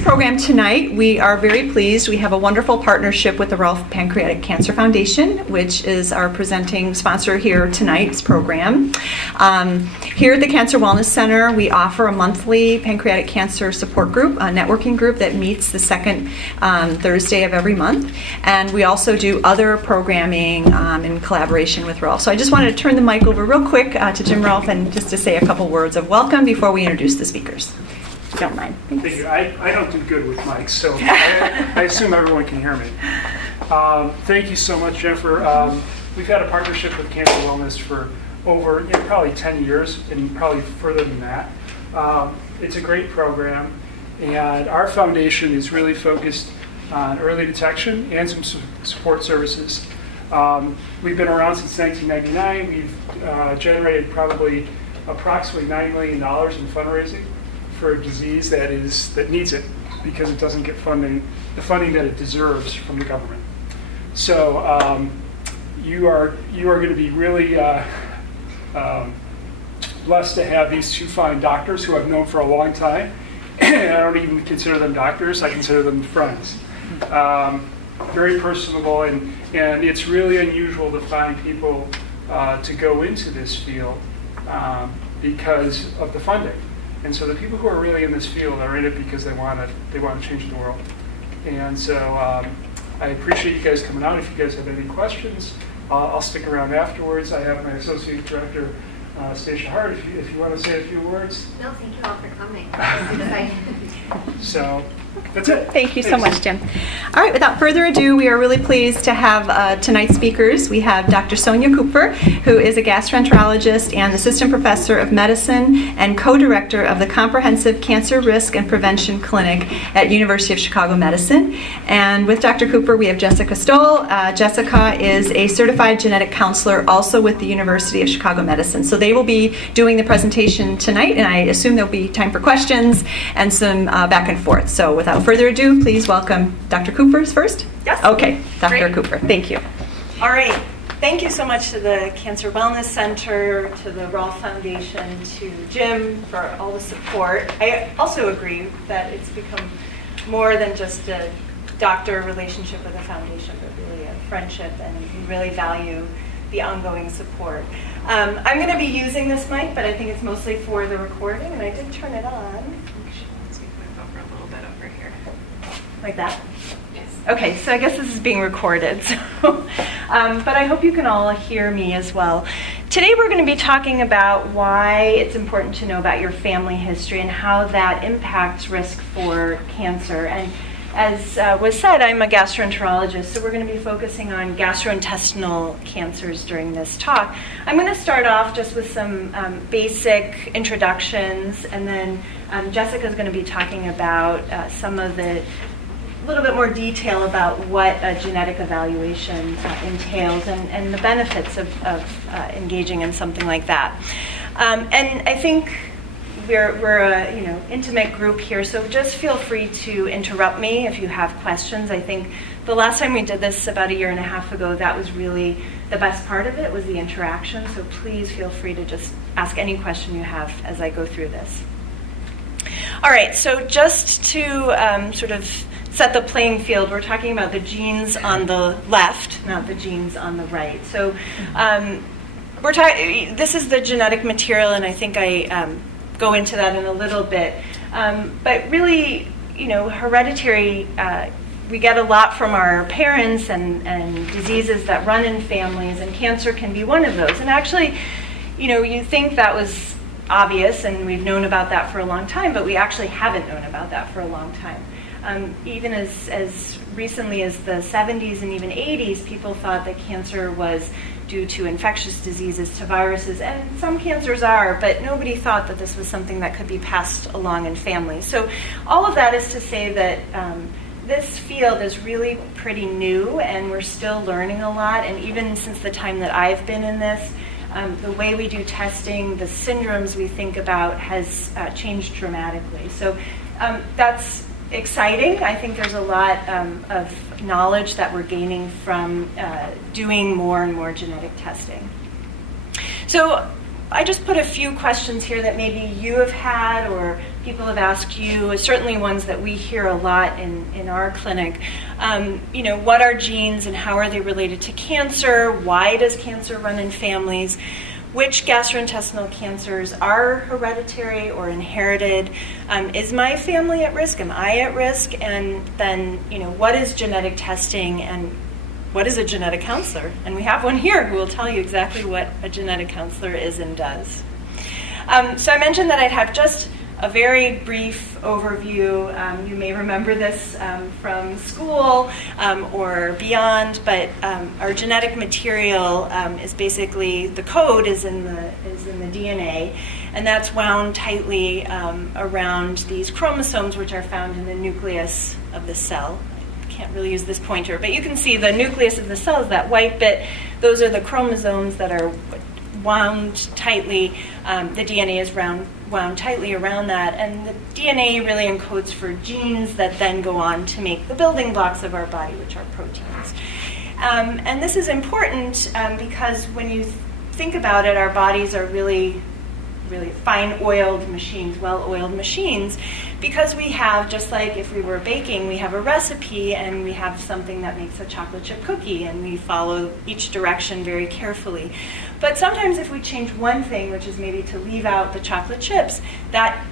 program tonight, we are very pleased. We have a wonderful partnership with the Rolfe Pancreatic Cancer Foundation, which is our presenting sponsor here tonight's program. Here at the Cancer Wellness Center, we offer a monthly pancreatic cancer support group, a networking group that meets the second Thursday of every month. And we also do other programming in collaboration with Rolfe. So I just wanted to turn the mic over real quick to Jim Rolfe and just to say a couple words of welcome before we introduce the speakers. If you don't mind. Thanks. Thank you. I don't do good with mics, so I assume everyone can hear me. Thank you so much, Jennifer. We've had a partnership with Cancer Wellness for over probably 10 years and probably further than that. It's a great program, and our foundation is really focused on early detection and some support services. We've been around since 1999. We've generated probably approximately $9 million in fundraising for a disease that needs it because it doesn't get the funding that it deserves from the government. So you are going to be really blessed to have these two fine doctors who I've known for a long time. And I don't even consider them doctors, I consider them friends. Very personable, and it's really unusual to find people to go into this field because of the funding. And so the people who are really in this field are in it because they want to change the world. And so I appreciate you guys coming out. If you guys have any questions, I'll stick around afterwards. I have my associate director, Stacia Hart, if you want to say a few words. No, thank you all for coming. I'm excited. So that's it. Thank you so much, Jim. All right, without further ado, we are really pleased to have tonight's speakers. We have Dr. Sonia Kupfer, who is a gastroenterologist and assistant professor of medicine and co-director of the Comprehensive Cancer Risk and Prevention Clinic at University of Chicago Medicine. And with Dr. Kupfer, we have Jessica Stoll. Jessica is a certified genetic counselor also with the University of Chicago Medicine. So they will be doing the presentation tonight, and I assume there'll be time for questions and some back and forth. So without further ado, please welcome Dr. Kupfer's first? Yes. Okay, Dr. Great. Kupfer, thank you. All right. Thank you so much to the Cancer Wellness Center, to the Rolfe Foundation, to Jim for all the support. I also agree that it's become more than just a doctor relationship with a foundation, but really a friendship, and we really value the ongoing support. I'm going to be using this mic, but I think it's mostly for the recording, and I did turn it on. Like that? Yes. Okay, so I guess this is being recorded, so, but I hope you can all hear me as well. Today we're going to be talking about why it's important to know about your family history and how that impacts risk for cancer. And as was said, I'm a gastroenterologist, so we're going to be focusing on gastrointestinal cancers during this talk. I'm going to start off just with some basic introductions, and then Jessica's going to be talking about some of the little bit more detail about what a genetic evaluation entails and the benefits of engaging in something like that. And I think we're a intimate group here, so just feel free to interrupt me if you have questions. I think the last time we did this about 1.5 years ago, that was really the best part of it, was the interaction. So please feel free to just ask any question you have as I go through this. All right, so just to sort of set the playing field, we're talking about the genes on the left, not the genes on the right. So this is the genetic material, and I think I go into that in a little bit. But really, hereditary, we get a lot from our parents and diseases that run in families, and cancer can be one of those. And actually, you think that was obvious, and we've known about that for a long time, but we actually haven't known about that for a long time. Even as recently as the 70s and even 80s, people thought that cancer was due to infectious diseases, to viruses, and some cancers are, but nobody thought that this was something that could be passed along in families. So all of that is to say that this field is really pretty new, and we're still learning a lot, and even since the time that I've been in this, the way we do testing, the syndromes we think about has changed dramatically. So that's exciting. I think there's a lot of knowledge that we're gaining from doing more and more genetic testing. So I just put a few questions here that maybe you have had or people have asked you, certainly ones that we hear a lot in our clinic. You know, what are genes and how are they related to cancer? Why does cancer run in families? Which gastrointestinal cancers are hereditary or inherited? Is my family at risk? Am I at risk? And then, you know, what is genetic testing and what is a genetic counselor? And we have one here who will tell you exactly what a genetic counselor is and does. So I mentioned that I'd have just a very brief overview. You may remember this from school or beyond, but our genetic material is basically, the code is in the DNA, and that's wound tightly around these chromosomes, which are found in the nucleus of the cell. Can't really use this pointer, but you can see the nucleus of the cell is that white bit. Those are the chromosomes that are wound tightly. The DNA is wound tightly around that, and the DNA really encodes for genes that then go on to make the building blocks of our body, which are proteins. And this is important because when you think about it, our bodies are really fine-oiled machines, well-oiled machines, because we have, just like if we were baking, we have a recipe and we have something that makes a chocolate chip cookie, and we follow each direction very carefully. But sometimes if we change one thing, which is maybe to leave out the chocolate chips, that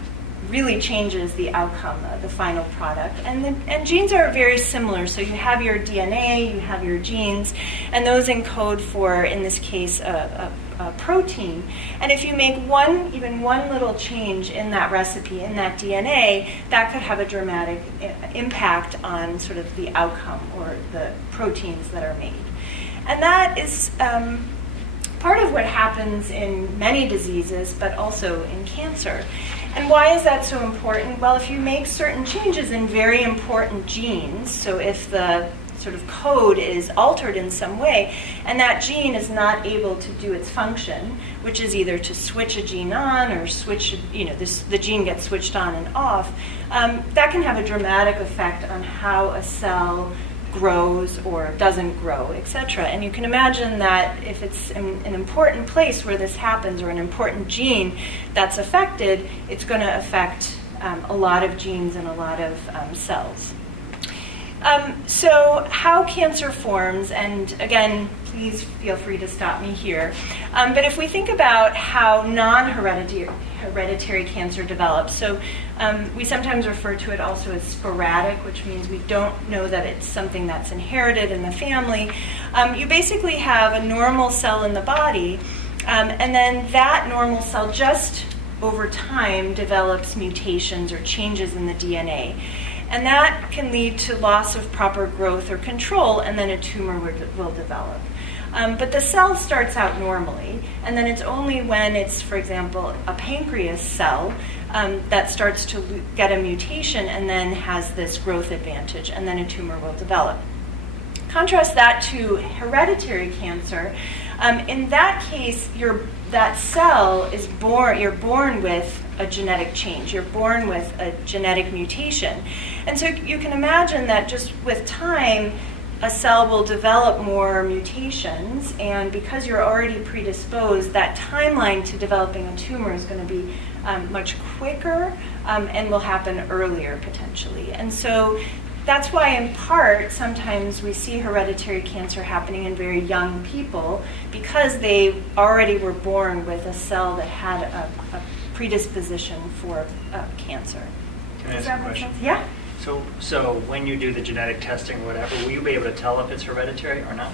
really changes the outcome of the final product. And genes are very similar. So you have your DNA, you have your genes, and those encode for, in this case, a protein. And if you make even one little change in that recipe, in that DNA, that could have a dramatic impact on sort of the outcome or the proteins that are made. And that is part of what happens in many diseases, but also in cancer. And why is that so important? Well, if you make certain changes in very important genes, so if the sort of code is altered in some way, and that gene is not able to do its function, which is either to switch a gene on or switch, the gene gets switched on and off, that can have a dramatic effect on how a cell grows or doesn't grow, etc. And you can imagine that if it's an important place where this happens, or an important gene that's affected, it's going to affect a lot of genes and a lot of cells. So how cancer forms, and again, please feel free to stop me here, but if we think about how non-hereditary cancer develops, so we sometimes refer to it also as sporadic, which means we don't know that it's something that's inherited in the family. You basically have a normal cell in the body, and then that normal cell just over time develops mutations or changes in the DNA. And that can lead to loss of proper growth or control, and then a tumor will develop. But the cell starts out normally, and then it's only when it's, for example, a pancreas cell that starts to get a mutation and then has this growth advantage, and then a tumor will develop. Contrast that to hereditary cancer. In that case, that cell is born, you're born with a genetic change. You're born with a genetic mutation. And so you can imagine that just with time, a cell will develop more mutations, and because you're already predisposed, that timeline to developing a tumor is going to be much quicker and will happen earlier potentially. And so that's why, in part, sometimes we see hereditary cancer happening in very young people, because they already were born with a cell that had a predisposition for cancer. Can I ask a question? Yeah. So when you do the genetic testing or whatever, will you be able to tell if it's hereditary or not?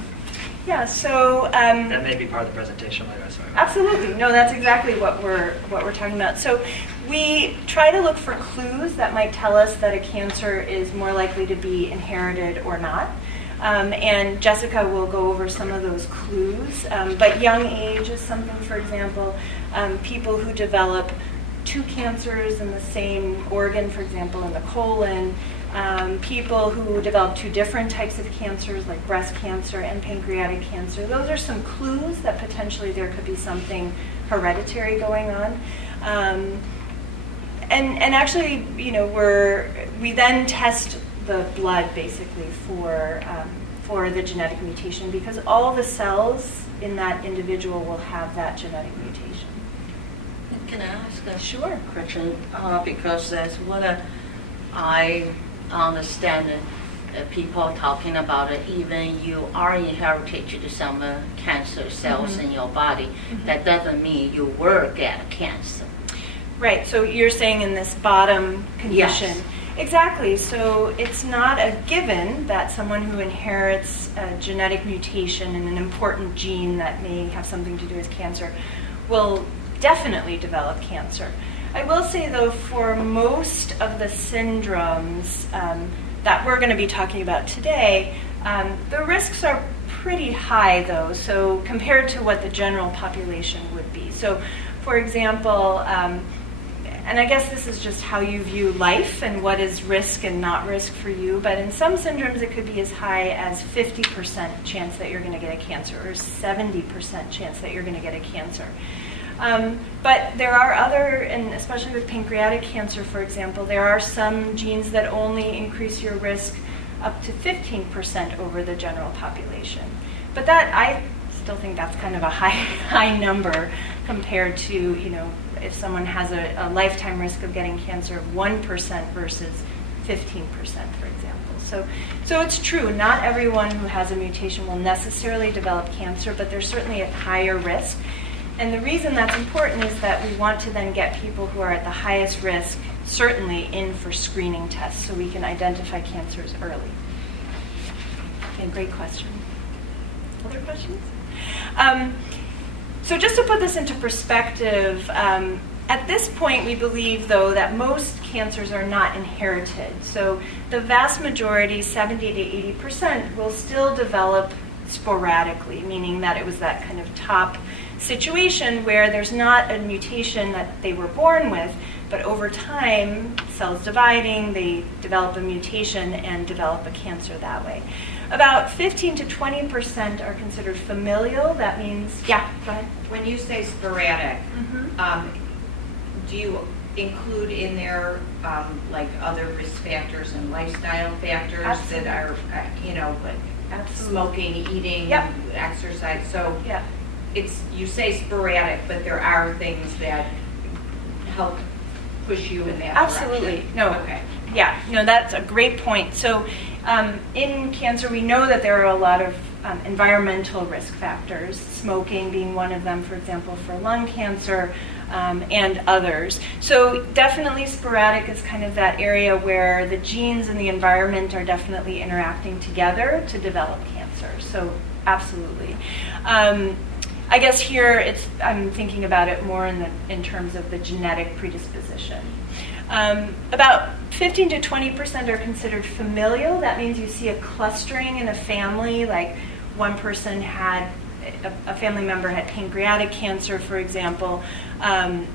Yeah, so that may be part of the presentation later. Sorry. Absolutely. No, that's exactly what we're talking about. So we try to look for clues that might tell us that a cancer is more likely to be inherited or not. And Jessica will go over some of those clues. But young age is something, for example, people who develop 2 cancers in the same organ, for example, in the colon, people who develop 2 different types of cancers, like breast cancer and pancreatic cancer. Those are some clues that potentially there could be something hereditary going on. And actually, we then test the blood basically for the genetic mutation, because all the cells in that individual will have that genetic mutation. Can I ask a Sure. question? Because that's what I understand. People talking about it, even you are inherited to some cancer cells in your body, that doesn't mean you will get cancer. Right, so you're saying in this bottom condition. Yes. Exactly, so it's not a given that someone who inherits a genetic mutation in an important gene that may have something to do with cancer will definitely develop cancer. I will say though, for most of the syndromes that we're going to be talking about today, the risks are pretty high though, so compared to what the general population would be. So for example, and I guess this is just how you view life and what is risk and not risk for you, but in some syndromes it could be as high as 50% chance that you're going to get a cancer or 70% chance that you're going to get a cancer. But there are other, and especially with pancreatic cancer, for example, there are some genes that only increase your risk up to 15% over the general population. But that, I still think that's kind of a high number compared to, you know, if someone has a lifetime risk of getting cancer of 1% versus 15%, for example. So it's true, not everyone who has a mutation will necessarily develop cancer, but they're certainly at higher risk. And the reason that's important is that we want to then get people who are at the highest risk, certainly in for screening tests, so we can identify cancers early. Okay, great question. Other questions? So just to put this into perspective, at this point we believe, though, that most cancers are not inherited. So the vast majority, 70 to 80%, will still develop sporadically, meaning that it was that kind of top situation where there's not a mutation that they were born with, but over time, cells dividing, they develop a mutation and develop a cancer that way. About 15 to 20% are considered familial. That means, yeah, go ahead. When you say sporadic, do you include in there like other risk factors and lifestyle factors Absolutely. that are, you know, like Absolutely. smoking, eating, Yep. exercise? So Yeah. it's, you say sporadic, but there are things that help push you in that Absolutely. direction. No. Okay. Yeah, no, that's a great point. So in cancer, we know that there are a lot of environmental risk factors, smoking being one of them, for example, for lung cancer, and others. So definitely sporadic is kind of that area where the genes and the environment are definitely interacting together to develop cancer. So absolutely. I guess here I'm thinking about it more in terms of the genetic predisposition. About 15 to 20% are considered familial. That means you see a clustering in a family, like one person had, a family member had pancreatic cancer, for example. And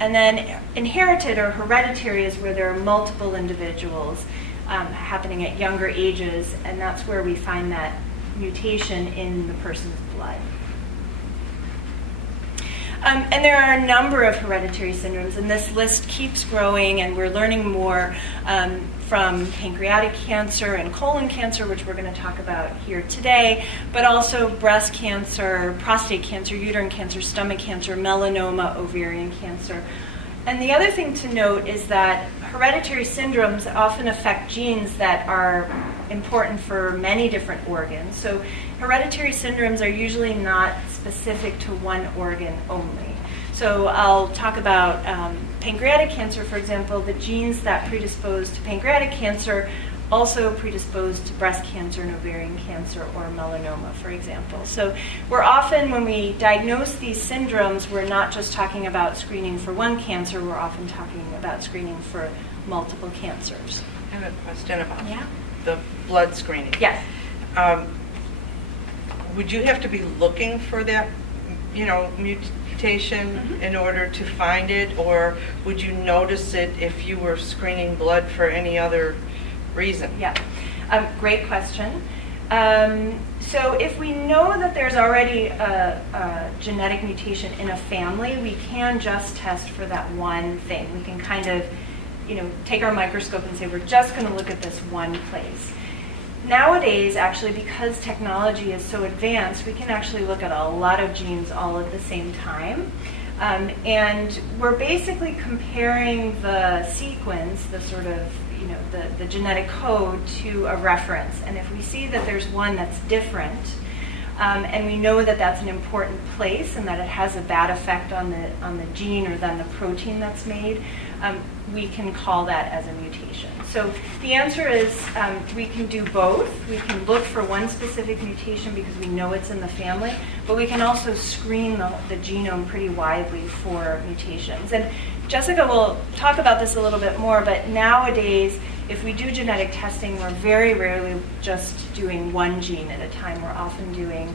then inherited or hereditary is where there are multiple individuals happening at younger ages, and that's where we find that mutation in the person's blood. And there are a number of hereditary syndromes, and this list keeps growing, and we're learning more from pancreatic cancer and colon cancer, which we're going to talk about here today, but also breast cancer, prostate cancer, uterine cancer, stomach cancer, melanoma, ovarian cancer. And the other thing to note is that hereditary syndromes often affect genes that are important for many different organs. So hereditary syndromes are usually not specific to one organ only. So I'll talk about pancreatic cancer, for example. The genes that predispose to pancreatic cancer also predispose to breast cancer and ovarian cancer or melanoma, for example. So we're often, when we diagnose these syndromes, we're not just talking about screening for one cancer, we're often talking about screening for multiple cancers. I have a question about Yeah. the blood screening. Yes. Would you have to be looking for that, you know, mutation in order to find it, or would you notice it if you were screening blood for any other reason? Yeah, great question. So if we know that there's already a genetic mutation in a family, we can just test for that one thing. We can kind of, you know, take our microscope and say, we're just going to look at this one place. Nowadays, actually, because technology is so advanced, we can actually look at a lot of genes all at the same time. And we're basically comparing the sequence, the sort of, the genetic code to a reference. And if we see that there's one that's different, and we know that that's an important place and that it has a bad effect on the gene or then the protein that's made, we can call that as a mutation. So the answer is we can do both. We can look for one specific mutation because we know it's in the family, but we can also screen the genome pretty widely for mutations. And Jessica will talk about this a little bit more, but nowadays, if we do genetic testing, we're very rarely just doing one gene at a time. We're often doing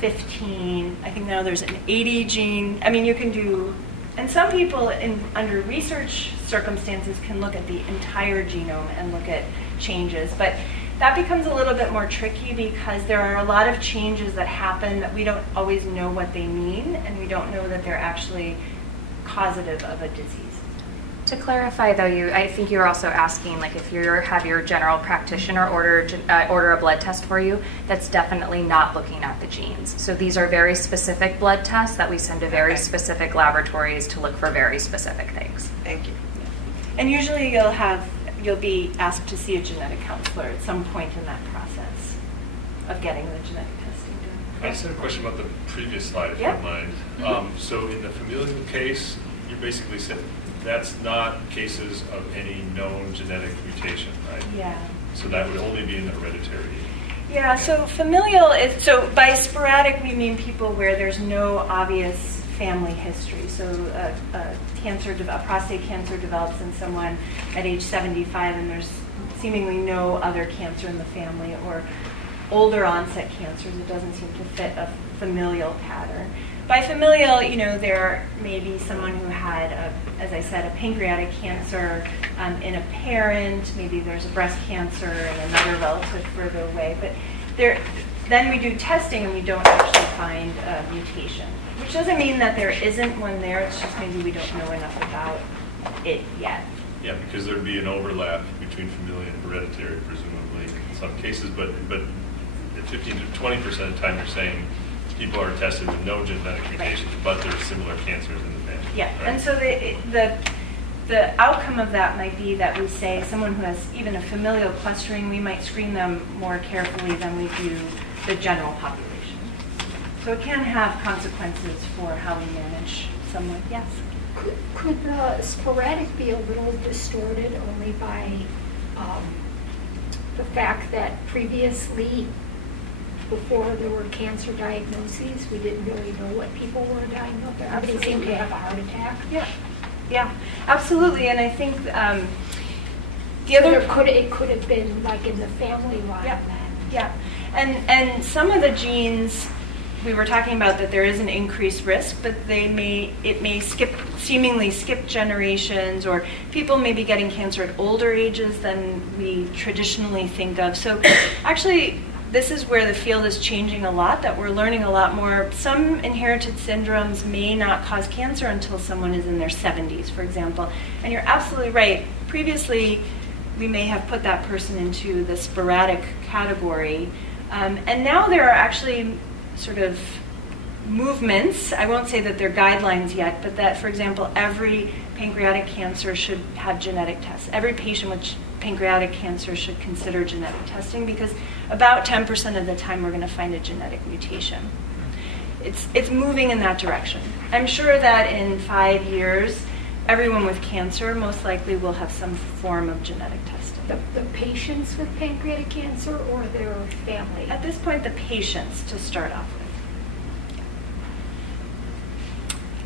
15. I think now there's an 80 gene. I mean, you can do, and some people under research circumstances can look at the entire genome and look at changes. But that becomes a little bit more tricky because there are a lot of changes that happen that we don't always know what they mean, and we don't know that they're actually causative of a disease. To clarify, though, I think you were also asking, like, if you have your general practitioner order a blood test for you, that's definitely not looking at the genes. So these are very specific blood tests that we send to very specific laboratories to look for very specific things. Thank you. And usually you'll be asked to see a genetic counselor at some point in that process of getting the genetic testing done. I just had a question about the previous slide, if you don't mind. So in the familial case, you basically said that's not cases of any known genetic mutation, right? Yeah. So that would only be in the hereditary. Yeah, so familial is, so by sporadic we mean people where there's no obvious family history. So a prostate cancer develops in someone at age 75 and there's seemingly no other cancer in the family, or older onset cancers, it doesn't seem to fit a familial pattern. By familial, there may be someone who had, as I said, a pancreatic cancer in a parent. Maybe there's a breast cancer in another relative further away. But then we do testing and we don't actually find a mutation, which doesn't mean that there isn't one there. It's just maybe we don't know enough about it yet. Yeah, because there'd be an overlap between familial and hereditary, presumably, in some cases. But 15 to 20% of the time, you're saying people are tested with no genetic mutations, but there's similar cancers in the family. Yeah, right? and so the outcome of that might be that we say someone who has even a familial clustering, we might screen them more carefully than we do the general population. So it can have consequences for how we manage someone. Yes? Could the sporadic be a little distorted only by the fact that previously, before there were cancer diagnoses, we didn't really know what people were diagnosed with? Everybody seemed to have a heart attack. Yeah, absolutely. And I think it could have been like in the family line. Yeah, and some of the genes we were talking about that there is an increased risk, but it may seemingly skip generations, or people may be getting cancer at older ages than we traditionally think of. So actually, this is where the field is changing a lot, that we're learning a lot more. Some inherited syndromes may not cause cancer until someone is in their 70s, for example. And you're absolutely right. Previously, we may have put that person into the sporadic category. And now there are actually sort of movements. I won't say that they're guidelines yet, but that, for example, every pancreatic cancer should have genetic tests. Every patient with pancreatic cancer should consider genetic testing, because about 10% of the time we're going to find a genetic mutation. It's moving in that direction. I'm sure that in 5 years, everyone with cancer most likely will have some form of genetic testing. The patients with pancreatic cancer or their family? At this point, the patients to start off with.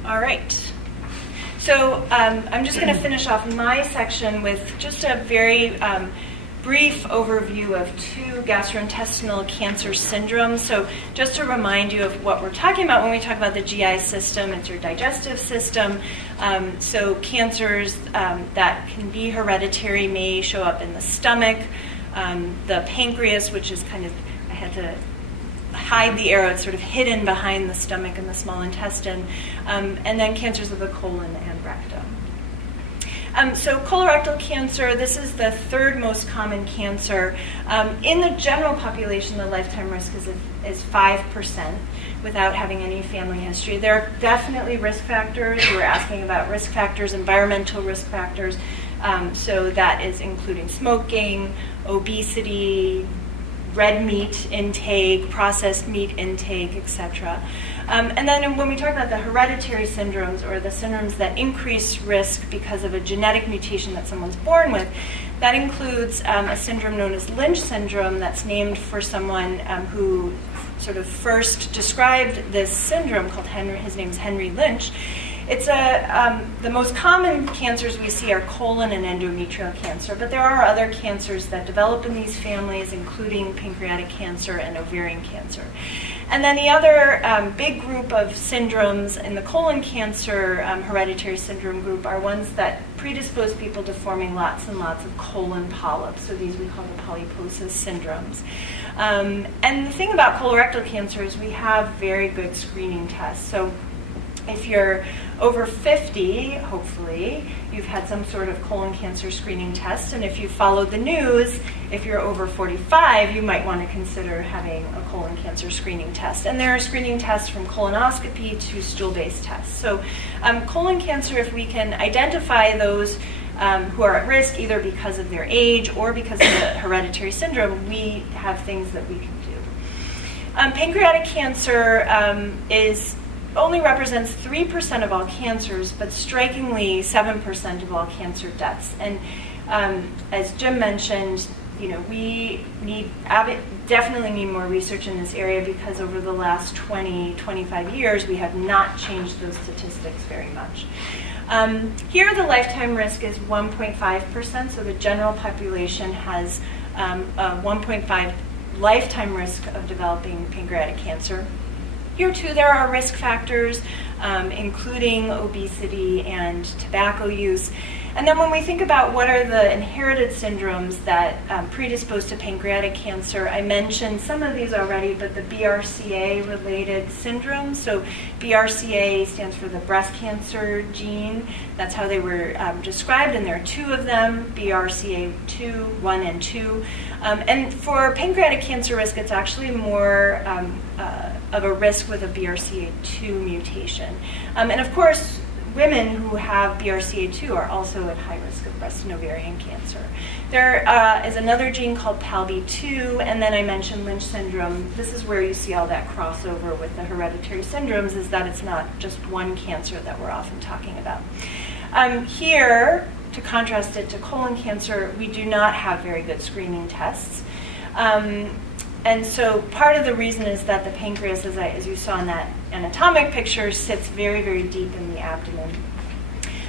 All right. So I'm just going to finish off my section with just a very brief overview of 2 gastrointestinal cancer syndromes. So just to remind you of what we're talking about when we talk about the GI system, it's your digestive system. So cancers that can be hereditary may show up in the stomach, the pancreas, which is kind of, I had to hide the arrow, it's sort of hidden behind the stomach and the small intestine, and then cancers of the colon and rectum. So colorectal cancer, this is the 3rd most common cancer. In the general population, the lifetime risk is 5%, without having any family history. There are definitely risk factors. You were asking about risk factors, environmental risk factors. So that is including smoking, obesity, red meat intake, processed meat intake, etc. And then when we talk about the hereditary syndromes, or the syndromes that increase risk because of a genetic mutation that someone's born with, that includes a syndrome known as Lynch syndrome that's named for someone who sort of first described this syndrome, called Henry. His name's Henry Lynch. It's the most common cancers we see are colon and endometrial cancer, but there are other cancers that develop in these families, including pancreatic cancer and ovarian cancer. And then the other big group of syndromes in the colon cancer hereditary syndrome group are ones that predispose people to forming lots and lots of colon polyps. So these we call the polyposis syndromes. And the thing about colorectal cancer is we have very good screening tests. So if you're over 50, hopefully, you've had some sort of colon cancer screening test. And if you followed the news, if you're over 45, you might want to consider having a colon cancer screening test. And there are screening tests from colonoscopy to stool-based tests. So colon cancer, if we can identify those who are at risk, either because of their age or because of the hereditary syndrome, we have things that we can do. Pancreatic cancer only represents 3% of all cancers, but strikingly 7% of all cancer deaths. And as Jim mentioned, we definitely need more research in this area, because over the last 25 years, we have not changed those statistics very much. Here, the lifetime risk is 1.5%, so the general population has a 1.5 lifetime risk of developing pancreatic cancer. Here, too, there are risk factors, including obesity and tobacco use. And then when we think about what are the inherited syndromes that predispose to pancreatic cancer, I mentioned some of these already, but the BRCA-related syndromes. So BRCA stands for the breast cancer gene. That's how they were described, and there are two of them, BRCA2, 1 and 2. And for pancreatic cancer risk, it's actually more of a risk with a BRCA2 mutation. And of course, women who have BRCA2 are also at high risk of breast and ovarian cancer. There is another gene called PALB2, and then I mentioned Lynch syndrome. This is where you see all that crossover with the hereditary syndromes, is that it's not just one cancer that we're often talking about. Here, to contrast it to colon cancer, we do not have very good screening tests. And so part of the reason is that the pancreas, as you saw in that anatomic picture, sits very, very deep in the abdomen.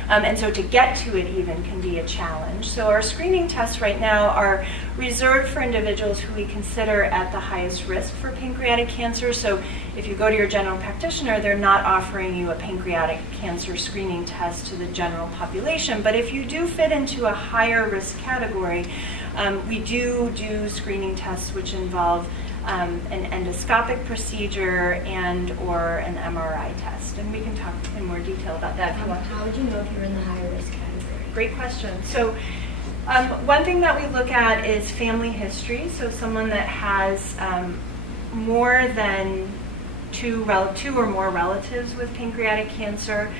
And so to get to it even can be a challenge. So our screening tests right now are reserved for individuals who we consider at the highest risk for pancreatic cancer. So if you go to your general practitioner, they're not offering you a pancreatic cancer screening test to the general population. But if you do fit into a higher risk category, we do screening tests which involve an endoscopic procedure and or an MRI test. And we can talk in more detail about that if you want. How would you know if you're in the higher risk category? Great question. So one thing that we look at is family history. So someone that has more than two or more relatives with pancreatic cancer,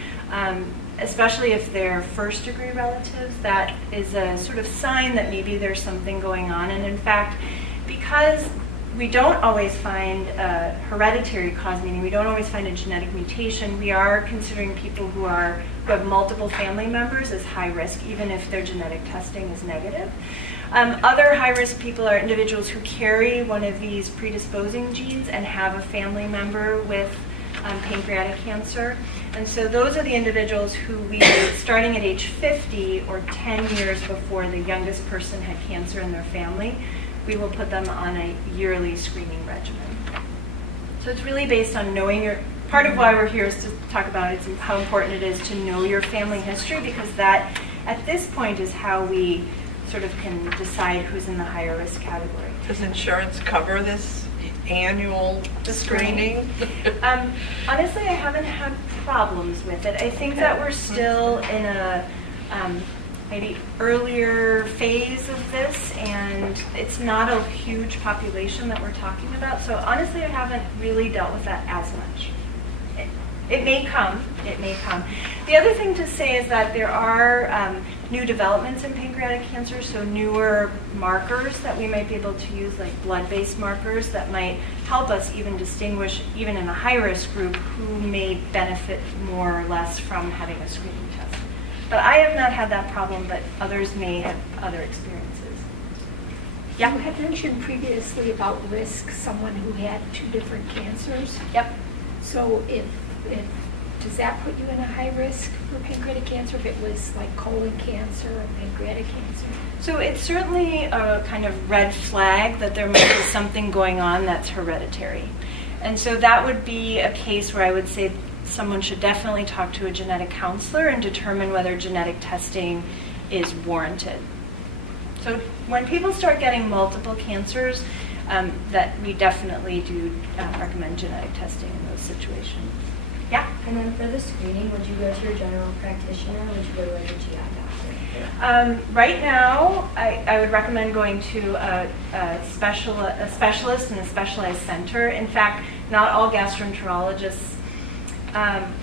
especially if they're first-degree relatives, that is a sort of sign that maybe there's something going on. And in fact, because we don't always find a hereditary cause, meaning we don't always find a genetic mutation, we are considering people who have multiple family members as high risk, even if their genetic testing is negative. Other high-risk people are individuals who carry one of these predisposing genes and have a family member with pancreatic cancer. And so those are the individuals who we, starting at age 50 or 10 years before the youngest person had cancer in their family, we will put them on a yearly screening regimen. So it's really based on knowing part of why we're here is to talk about how important it is to know your family history, because that, at this point, is how we sort of can decide who's in the higher risk category. Does insurance cover this annual screening? Honestly, I haven't had problems with it. I think that we're still in a maybe earlier phase of this, and it's not a huge population that we're talking about. So honestly, I haven't really dealt with that as much. It may come. It may come. The other thing to say is that there are new developments in pancreatic cancer, so newer markers that we might be able to use, like blood-based markers that might help us even distinguish, even in a high-risk group, who may benefit more or less from having a screening test. But I have not had that problem, but others may have other experiences. Yeah? You had mentioned previously about risk, someone who had 2 different cancers. Yep. So does that put you in a high risk for pancreatic cancer if it was like colon cancer or pancreatic cancer? So it's certainly a kind of red flag that there might be something going on that's hereditary. And so that would be a case where I would say someone should definitely talk to a genetic counselor and determine whether genetic testing is warranted. So when people start getting multiple cancers, that we definitely do recommend genetic testing in those situations. Yeah? And then for the screening, would you go to your general practitioner or would you go to a GI doctor? Right now, I would recommend going to a specialist in a specialized center. In fact, not all gastroenterologists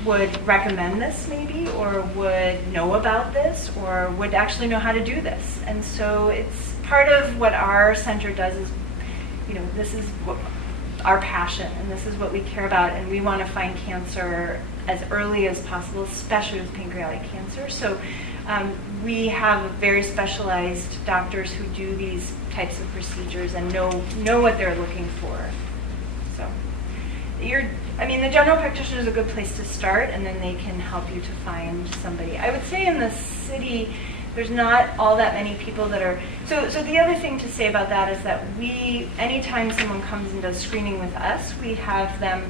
would recommend this maybe, or would know about this, or would actually know how to do this. And so it's part of what our center does is, this is what our passion, and this is what we care about, and we want to find cancer as early as possible, especially with pancreatic cancer. So we have very specialized doctors who do these types of procedures and know what they're looking for. So the general practitioner is a good place to start, and then they can help you to find somebody. I would say in the city, there's not all that many people that are, so the other thing to say about that is that anytime someone comes and does screening with us, we have them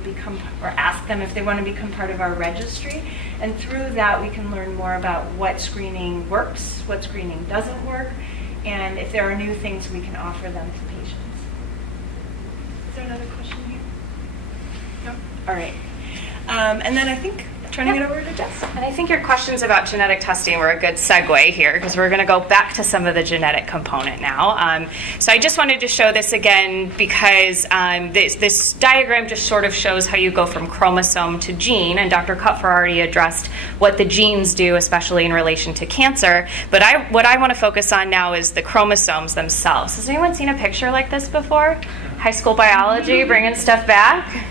ask them if they want to become part of our registry, and through that we can learn more about what screening works, what screening doesn't work, and if there are new things we can offer them to patients. Is there another question here? No? All right. And then I think turning it over to Jess. And I think your questions about genetic testing were a good segue here, because we're going to go back to some of the genetic component now. So I just wanted to show this again because this diagram just sort of shows how you go from chromosome to gene, and Dr. Kupfer already addressed what the genes do, especially in relation to cancer. But what I want to focus on now is the chromosomes themselves. Has anyone seen a picture like this before? High school biology, bringing stuff back.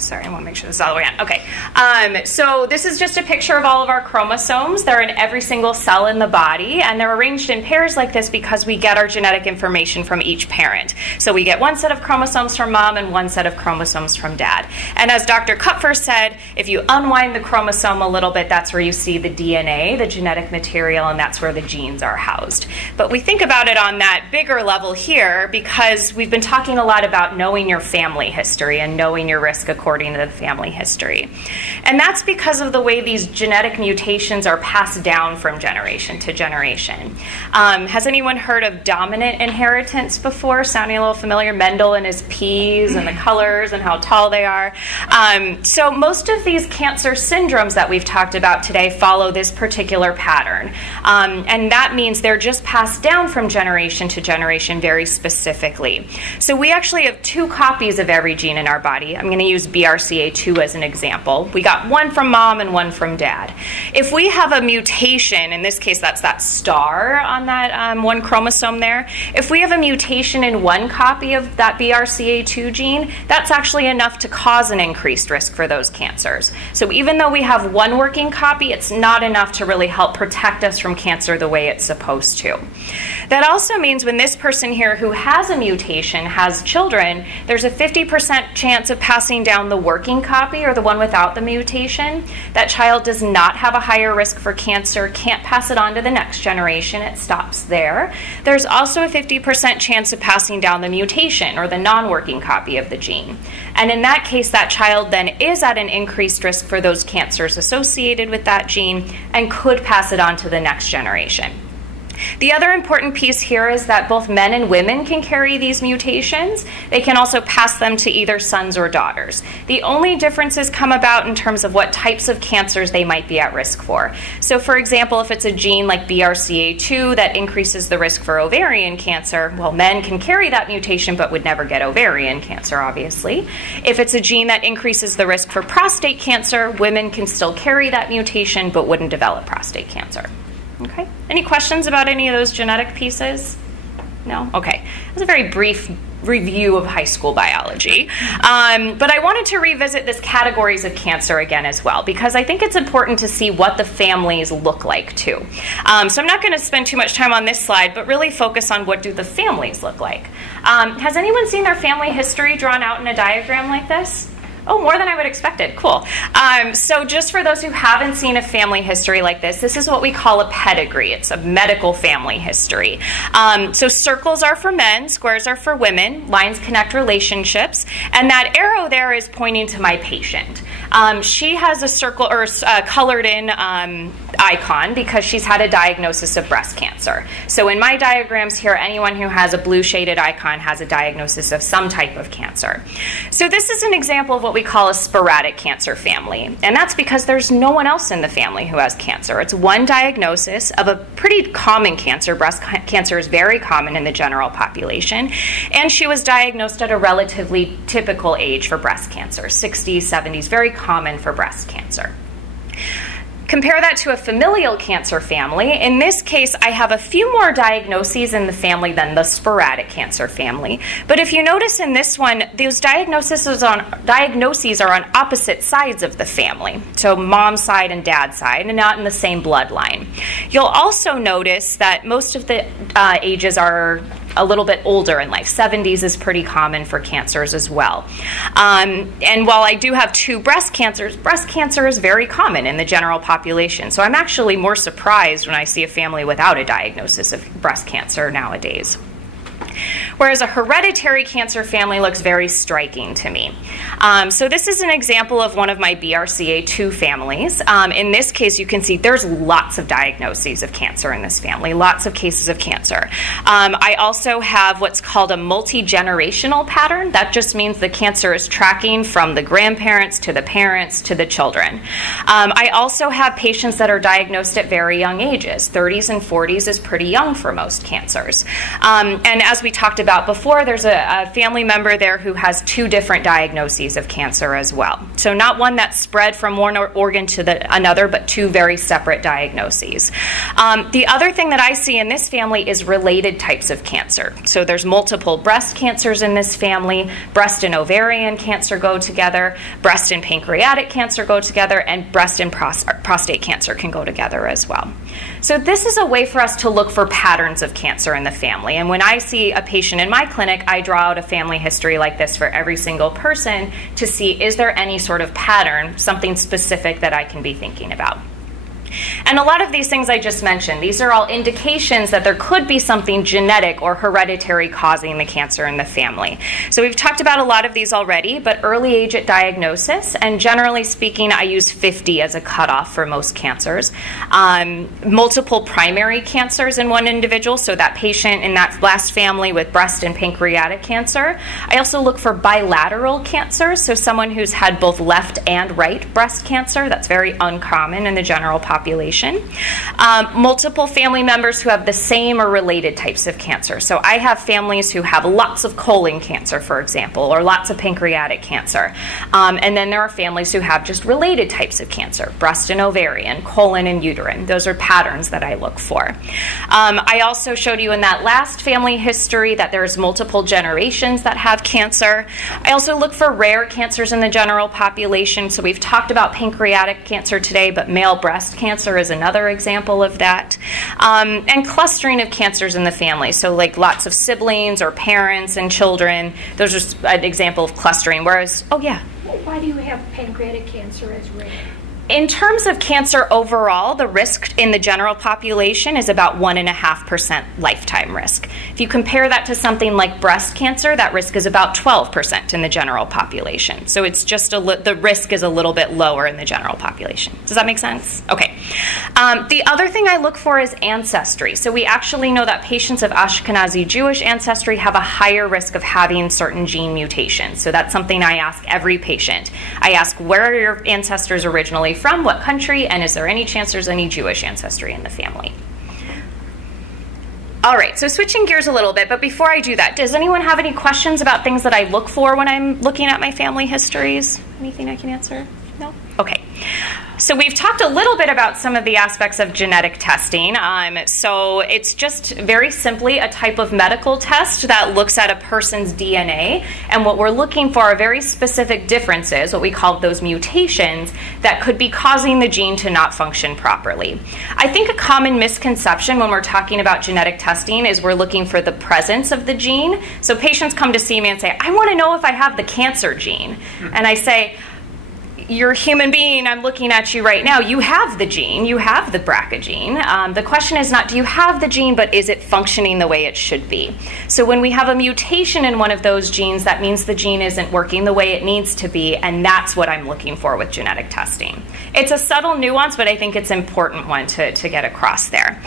Sorry, I want to make sure this is all the way on. Okay, so this is just a picture of all of our chromosomes. They're in every single cell in the body, and they're arranged in pairs like this because we get our genetic information from each parent. So we get one set of chromosomes from mom and one set of chromosomes from dad. And as Dr. Kupfer said, if you unwind the chromosome a little bit, that's where you see the DNA, the genetic material, and that's where the genes are housed. But we think about it on that bigger level here because we've been talking a lot about knowing your family history and knowing your risk according to the family history. And that's because of the way these genetic mutations are passed down from generation to generation. Has anyone heard of dominant inheritance before? Sounding a little familiar? Mendel and his peas and the colors and how tall they are. So most of these cancer syndromes that we've talked about today follow this particular pattern. And that means they're just passed down from generation to generation very specifically. So we actually have 2 copies of every gene in our body. I'm going to use BRCA2 as an example. We got one from mom and one from dad. If we have a mutation, in this case that's that star on that one chromosome there, if we have a mutation in one copy of that BRCA2 gene, that's actually enough to cause an increased risk for those cancers. So even though we have one working copy, it's not enough to really help protect us from cancer the way it's supposed to. That also means when this person here who has a mutation has children, there's a 50% chance of passing down the working copy or the one without the mutation. That child does not have a higher risk for cancer, can't pass it on to the next generation, it stops there. There's also a 50% chance of passing down the mutation or the non-working copy of the gene. And in that case, that child then is at an increased risk for those cancers associated with that gene and could pass it on to the next generation. The other important piece here is that both men and women can carry these mutations. They can also pass them to either sons or daughters. The only differences come about in terms of what types of cancers they might be at risk for. So for example, if it's a gene like BRCA2 that increases the risk for ovarian cancer, well, men can carry that mutation but would never get ovarian cancer, obviously. If it's a gene that increases the risk for prostate cancer, women can still carry that mutation but wouldn't develop prostate cancer. Okay. Any questions about any of those genetic pieces? No? Okay. It was a very brief review of high school biology. But I wanted to revisit this categories of cancer again as well, because I think it's important to see what the families look like too. So I'm not going to spend too much time on this slide, but really focus on what do the families look like. Has anyone seen their family history drawn out in a diagram like this? Oh, more than I would expected. Cool. So just for those who haven't seen a family history like this is what we call a pedigree. It's a medical family history. So circles are for men, squares are for women, lines connect relationships, and that arrow there is pointing to my patient. She has a circle or colored in icon because she's had a diagnosis of breast cancer. So in my diagrams here, anyone who has a blue shaded icon has a diagnosis of some type of cancer. So this is an example of what we call a sporadic cancer family. And that's because there's no one else in the family who has cancer. It's one diagnosis of a pretty common cancer. Breast cancer is very common in the general population. And she was diagnosed at a relatively typical age for breast cancer, 60s, 70s, very common for breast cancer. Compare that to a familial cancer family. In this case, I have a few more diagnoses in the family than the sporadic cancer family. But if you notice in this one, those diagnoses are on opposite sides of the family. So mom's side and dad's side, and not in the same bloodline. You'll also notice that most of the ages are a little bit older in life. 70s is pretty common for cancers as well. And while I do have 2 breast cancers, breast cancer is very common in the general population. So I'm actually more surprised when I see a family without a diagnosis of breast cancer nowadays. Whereas a hereditary cancer family looks very striking to me. So this is an example of one of my BRCA2 families. In this case, you can see there's lots of diagnoses of cancer in this family, lots of cases of cancer. I also have what's called a multi-generational pattern. That just means the cancer is tracking from the grandparents to the parents to the children. I also have patients that are diagnosed at very young ages. 30s and 40s is pretty young for most cancers. And as we talked about before, there's a family member there who has 2 different diagnoses of cancer as well. So not one that's spread from one organ to another, but 2 very separate diagnoses. The other thing that I see in this family is related types of cancer. So there's multiple breast cancers in this family. Breast and ovarian cancer go together. Breast and pancreatic cancer go together. And breast and prostate cancer can go together as well. So this is a way for us to look for patterns of cancer in the family. And when I see a patient in my clinic, I draw out a family history like this for every single person to see, is there any sort of pattern, something specific that I can be thinking about. And a lot of these things I just mentioned, these are all indications that there could be something genetic or hereditary causing the cancer in the family. So we've talked about a lot of these already, but early age at diagnosis, and generally speaking, I use 50 as a cutoff for most cancers. Multiple primary cancers in one individual, so that patient in that last family with breast and pancreatic cancer. I also look for bilateral cancers, so someone who's had both left and right breast cancer. That's very uncommon in the general population. Multiple family members who have the same or related types of cancer. So I have families who have lots of colon cancer, for example, or lots of pancreatic cancer. And then there are families who have just related types of cancer, breast and ovarian, colon and uterine. Those are patterns that I look for. I also showed you in that last family history that there's multiple generations that have cancer. I also look for rare cancers in the general population. So we've talked about pancreatic cancer today, but male breast cancer is another example of that. And clustering of cancers in the family. So like lots of siblings or parents and children. Those are an example of clustering. Whereas, oh yeah. Why do you have pancreatic cancer as rare? In terms of cancer overall, the risk in the general population is about 1.5% lifetime risk. If you compare that to something like breast cancer, that risk is about 12% in the general population. So it's just the risk is a little bit lower in the general population. Does that make sense? Okay. The other thing I look for is ancestry. So we actually know that patients of Ashkenazi Jewish ancestry have a higher risk of having certain gene mutations. So that's something I ask every patient. I ask, where are your ancestors originally from, what country, and is there any chance there's any Jewish ancestry in the family? All right, so switching gears a little bit, but before I do that, does anyone have any questions about things that I look for when I'm looking at my family histories? Anything I can answer? No? Okay. So we've talked a little bit about some of the aspects of genetic testing. So it's just very simply a type of medical test that looks at a person's DNA, and what we're looking for are very specific differences, what we call those mutations, that could be causing the gene to not function properly. I think a common misconception when we're talking about genetic testing is we're looking for the presence of the gene. So patients come to see me and say, I want to know if I have the cancer gene. And I say, you're a human being, I'm looking at you right now, you have the gene, you have the BRCA gene. The question is not do you have the gene, but is it functioning the way it should be? So when we have a mutation in one of those genes, that means the gene isn't working the way it needs to be, and that's what I'm looking for with genetic testing. It's a subtle nuance, but I think it's an important one to get across there.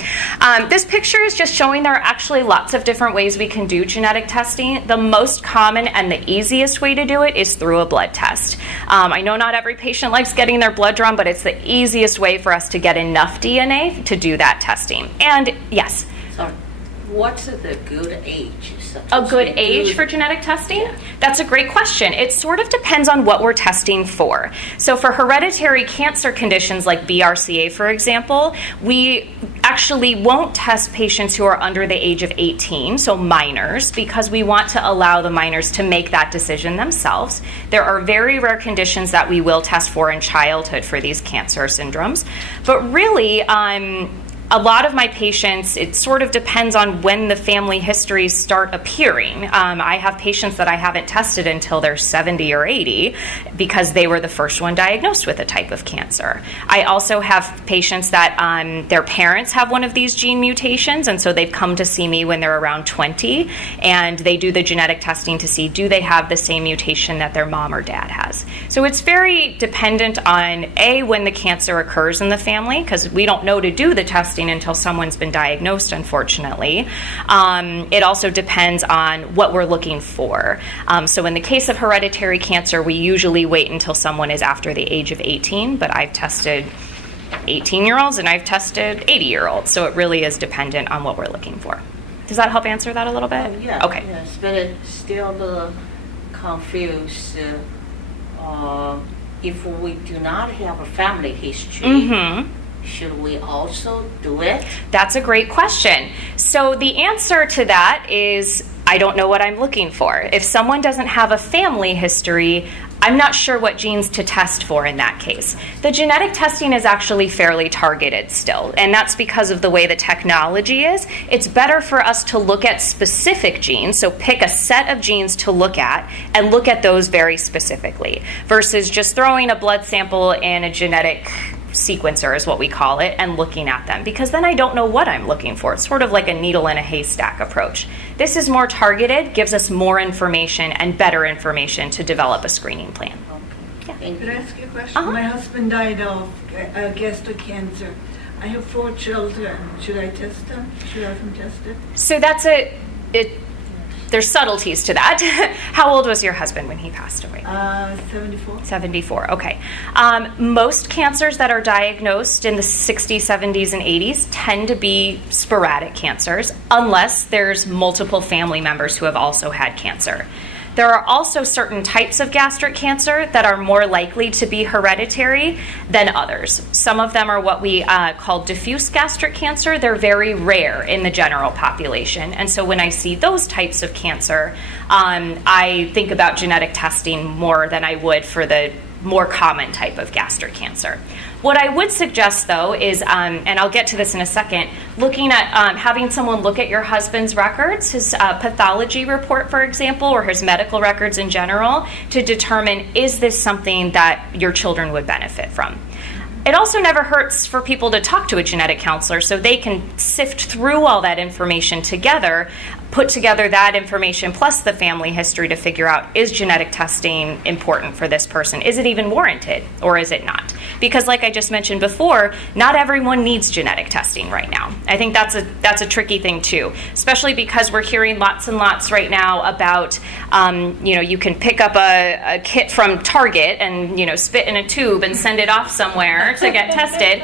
This picture is just showing there are actually lots of different ways we can do genetic testing. The most common and the easiest way to do it is through a blood test. I know not every patient likes getting their blood drawn, but it's the easiest way for us to get enough DNA to do that testing. And yes? Sorry. What's the good age? A good age for genetic testing? Yeah. That's a great question. It sort of depends on what we're testing for. So for hereditary cancer conditions like BRCA, for example, we actually won't test patients who are under the age of 18, so minors, because we want to allow the minors to make that decision themselves. There are very rare conditions that we will test for in childhood for these cancer syndromes. But really, a lot of my patients, it sort of depends on when the family histories start appearing. I have patients that I haven't tested until they're 70 or 80 because they were the first one diagnosed with a type of cancer. I also have patients that their parents have one of these gene mutations, and so they've come to see me when they're around 20, and they do the genetic testing to see do they have the same mutation that their mom or dad has. So it's very dependent on, A, when the cancer occurs in the family, because we don't know to do the testing until someone's been diagnosed, unfortunately. It also depends on what we're looking for. So in the case of hereditary cancer, we usually wait until someone is after the age of 18, but I've tested 18-year-olds and I've tested 80-year-olds, so it really is dependent on what we're looking for. Does that help answer that a little bit? Yeah. Okay. Yes, but it's still confused. If we do not have a family history, should we also do it? That's a great question. So the answer to that is I don't know what I'm looking for. If someone doesn't have a family history, I'm not sure what genes to test for in that case. The genetic testing is actually fairly targeted still, and that's because of the way the technology is. It's better for us to look at specific genes, so pick a set of genes to look at and look at those very specifically, versus just throwing a blood sample in a genetic sequencer is what we call it, and looking at them, because then I don't know what I'm looking for. It's sort of like a needle in a haystack approach. This is more targeted, gives us more information and better information to develop a screening plan. Okay. Yeah. Could I ask you a question? My husband died of gastric cancer. I have 4 children. Should I test them? Should I have them tested? So that's there's subtleties to that. How old was your husband when he passed away? 74. 74, okay. Most cancers that are diagnosed in the 60s, 70s, and 80s tend to be sporadic cancers, unless there's multiple family members who have also had cancer. There are also certain types of gastric cancer that are more likely to be hereditary than others. Some of them are what we call diffuse gastric cancer. They're very rare in the general population. And so when I see those types of cancer, I think about genetic testing more than I would for the more common type of gastric cancer. What I would suggest, though, is, and I'll get to this in a second, looking at having someone look at your husband's records, his pathology report, for example, or his medical records in general, to determine, is this something that your children would benefit from? It also never hurts for people to talk to a genetic counselor so they can sift through all that information together, put together that information plus the family history to figure out, is genetic testing important for this person? Is it even warranted, or is it not? Because like I just mentioned before, not everyone needs genetic testing right now. I think that's a tricky thing too, especially because we're hearing lots and lots right now about, you can pick up a kit from Target and, spit in a tube and send it off somewhere to get tested.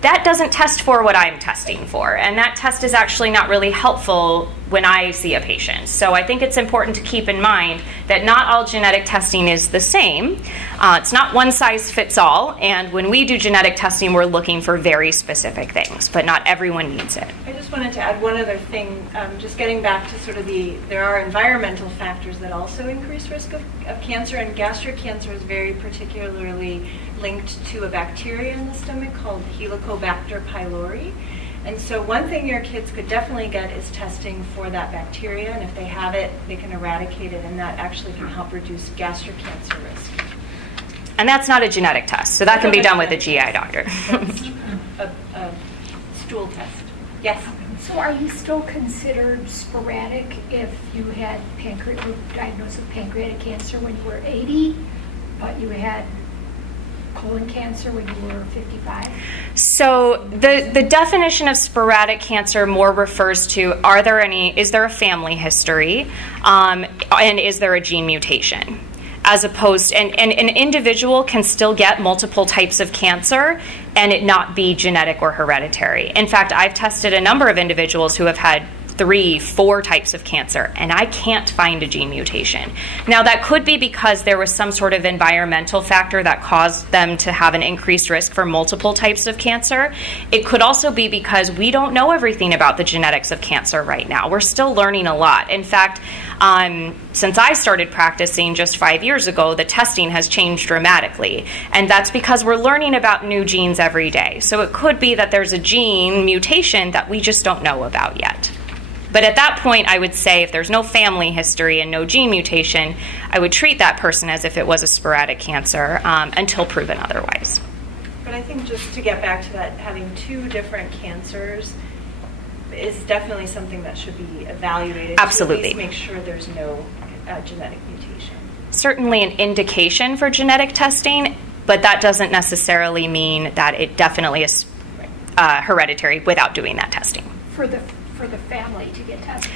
That doesn't test for what I'm testing for, and that test is actually not really helpful when I see a patient. So I think it's important to keep in mind that not all genetic testing is the same. It's not one size fits all, and when we do genetic testing, we're looking for very specific things, but not everyone needs it. I just wanted to add one other thing, just getting back to sort of there are environmental factors that also increase risk of cancer, and gastric cancer is very particularly linked to a bacteria in the stomach called Helicobacter pylori. And so one thing your kids could definitely get is testing for that bacteria, and if they have it, they can eradicate it, and that actually can help reduce gastric cancer risk. And that's not a genetic test, so that can be done with a GI doctor. That's a stool test. Yes? So are you still considered sporadic if you had diagnosed with pancreatic cancer when you were 80, but you had colon cancer when you were 55? So the definition of sporadic cancer more refers to, is there a family history, and is there a gene mutation? As opposed, and an individual can still get multiple types of cancer and it not be genetic or hereditary. In fact, I've tested a number of individuals who have had 3, 4 types of cancer, and I can't find a gene mutation. Now, that could be because there was some sort of environmental factor that caused them to have an increased risk for multiple types of cancer. It could also be because we don't know everything about the genetics of cancer right now. We're still learning a lot. In fact, since I started practicing just 5 years ago, the testing has changed dramatically, and that's because we're learning about new genes every day. So it could be that there's a gene mutation that we just don't know about yet. But at that point, I would say if there's no family history and no gene mutation, I would treat that person as if it was a sporadic cancer until proven otherwise. But I think just to get back to that, having 2 different cancers is definitely something that should be evaluated. Absolutely. To at least make sure there's no genetic mutation. Certainly an indication for genetic testing, but that doesn't necessarily mean that it definitely is hereditary without doing that testing. For the family to get tested?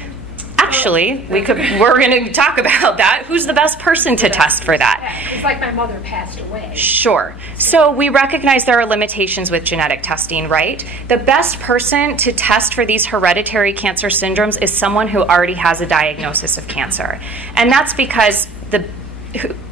Actually, we're going to talk about that. Who's the best person to test for that? It's like my mother passed away. Sure. So we recognize there are limitations with genetic testing, right? The best person to test for these hereditary cancer syndromes is someone who already has a diagnosis of cancer. And that's because the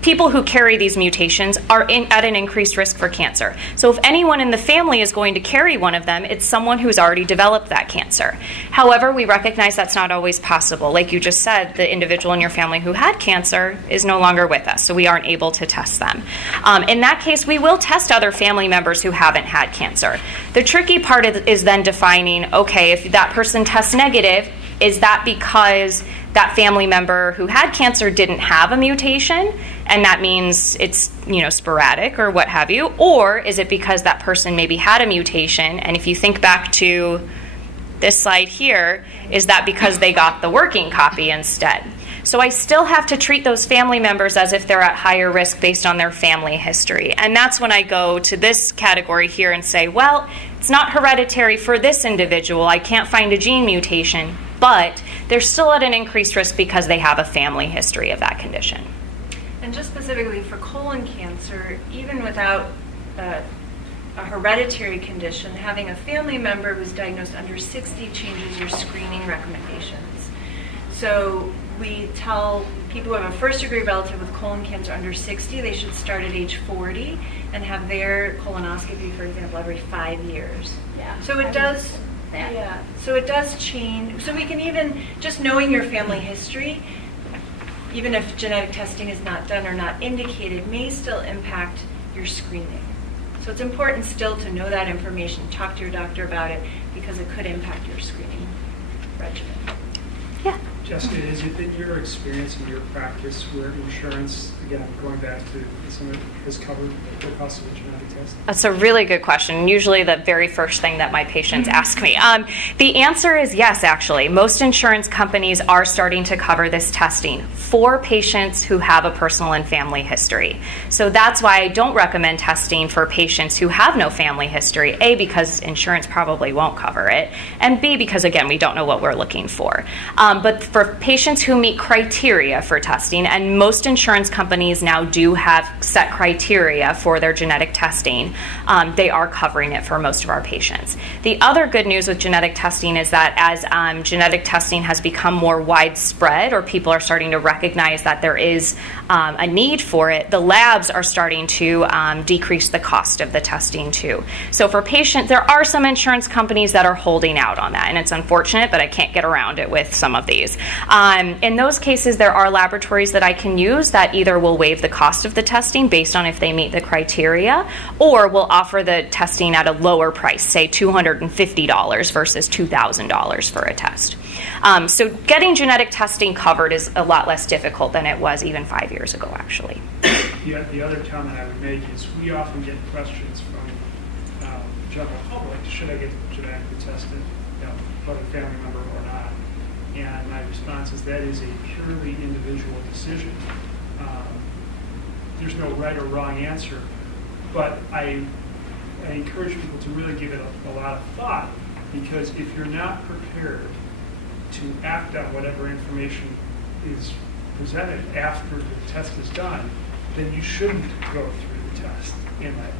people who carry these mutations are at an increased risk for cancer. So if anyone in the family is going to carry one of them, it's someone who's already developed that cancer. However, we recognize that's not always possible. Like you just said, the individual in your family who had cancer is no longer with us, so we aren't able to test them. In that case, we will test other family members who haven't had cancer. The tricky part is then defining, okay, if that person tests negative, is that because that family member who had cancer didn't have a mutation, and that means it's, sporadic or what have you? Or is it because that person maybe had a mutation, and if you think back to this slide here, is that because they got the working copy instead? So I still have to treat those family members as if they're at higher risk based on their family history. And that's when I go to this category here and say, well, it's not hereditary for this individual. I can't find a gene mutation, but they're still at an increased risk because they have a family history of that condition. And just specifically for colon cancer, even without a hereditary condition, having a family member who's diagnosed under 60 changes your screening recommendations. So we tell people who have a first-degree relative with colon cancer under 60, they should start at age 40 and have their colonoscopy, for example, every 5 years. Yeah. So it does. Yeah. So it does change. So we can even, just knowing your family history, even if genetic testing is not done or not indicated, may still impact your screening. So it's important still to know that information, talk to your doctor about it, because it could impact your screening regimen. Yeah. Jessica, is it in your experience in your practice where insurance, again, going back to some of it, has covered the cost of a genetic testing? That's a really good question. Usually the very first thing that my patients ask me. The answer is yes, actually. Most insurance companies are starting to cover this testing for patients who have a personal and family history. So that's why I don't recommend testing for patients who have no family history, A, because insurance probably won't cover it, and B, because, again, we don't know what we're looking for. But for patients who meet criteria for testing, and most insurance companies now do have set criteria for their genetic testing, they are covering it for most of our patients. The other good news with genetic testing is that as genetic testing has become more widespread, or people are starting to recognize that there is a need for it, the labs are starting to decrease the cost of the testing too. So for patients, there are some insurance companies that are holding out on that, and it's unfortunate, but I can't get around it with some of these. In those cases, there are laboratories that I can use that either will waive the cost of the testing based on if they meet the criteria, or will offer the testing at a lower price, say $250 versus $2,000 for a test. So getting genetic testing covered is a lot less difficult than it was even 5 years ago, actually. The other comment I would make is we often get questions from general public, should I get genetically tested, whether family member or not? And my response is that is a purely individual decision. There's no right or wrong answer, but I encourage people to really give it a lot of thought, because if you're not prepared to act on whatever information is presented after the test is done, then you shouldn't go through the test, in my opinion.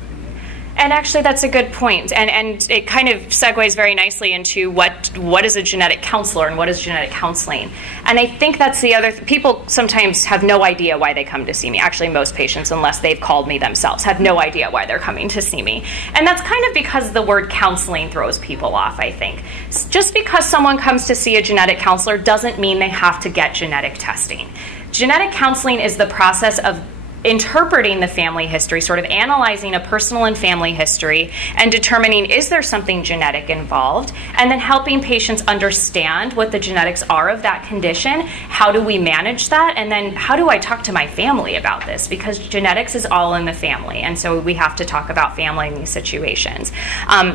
And actually, that's a good point. And it kind of segues very nicely into what is a genetic counselor and what is genetic counseling. And I think that's the other people sometimes have no idea why they come to see me. Actually, most patients, unless they've called me themselves, have no idea why they're coming to see me. And that's kind of because the word counseling throws people off, I think. Just because someone comes to see a genetic counselor doesn't mean they have to get genetic testing. Genetic counseling is the process of interpreting the family history, sort of analyzing a personal and family history and determining, is there something genetic involved, and then helping patients understand what the genetics are of that condition, how do we manage that, and then how do I talk to my family about this, because genetics is all in the family, and so we have to talk about family in these situations.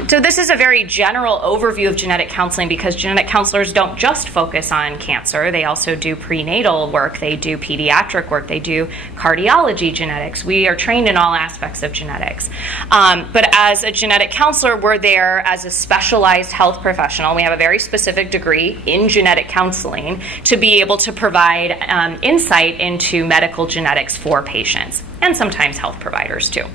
So this is a very general overview of genetic counseling, because genetic counselors don't just focus on cancer, they also do prenatal work, they do pediatric work, they do cardiology, genetics. We are trained in all aspects of genetics. But as a genetic counselor, we're there as a specialized health professional. We have a very specific degree in genetic counseling to be able to provide insight into medical genetics for patients, and sometimes health providers too.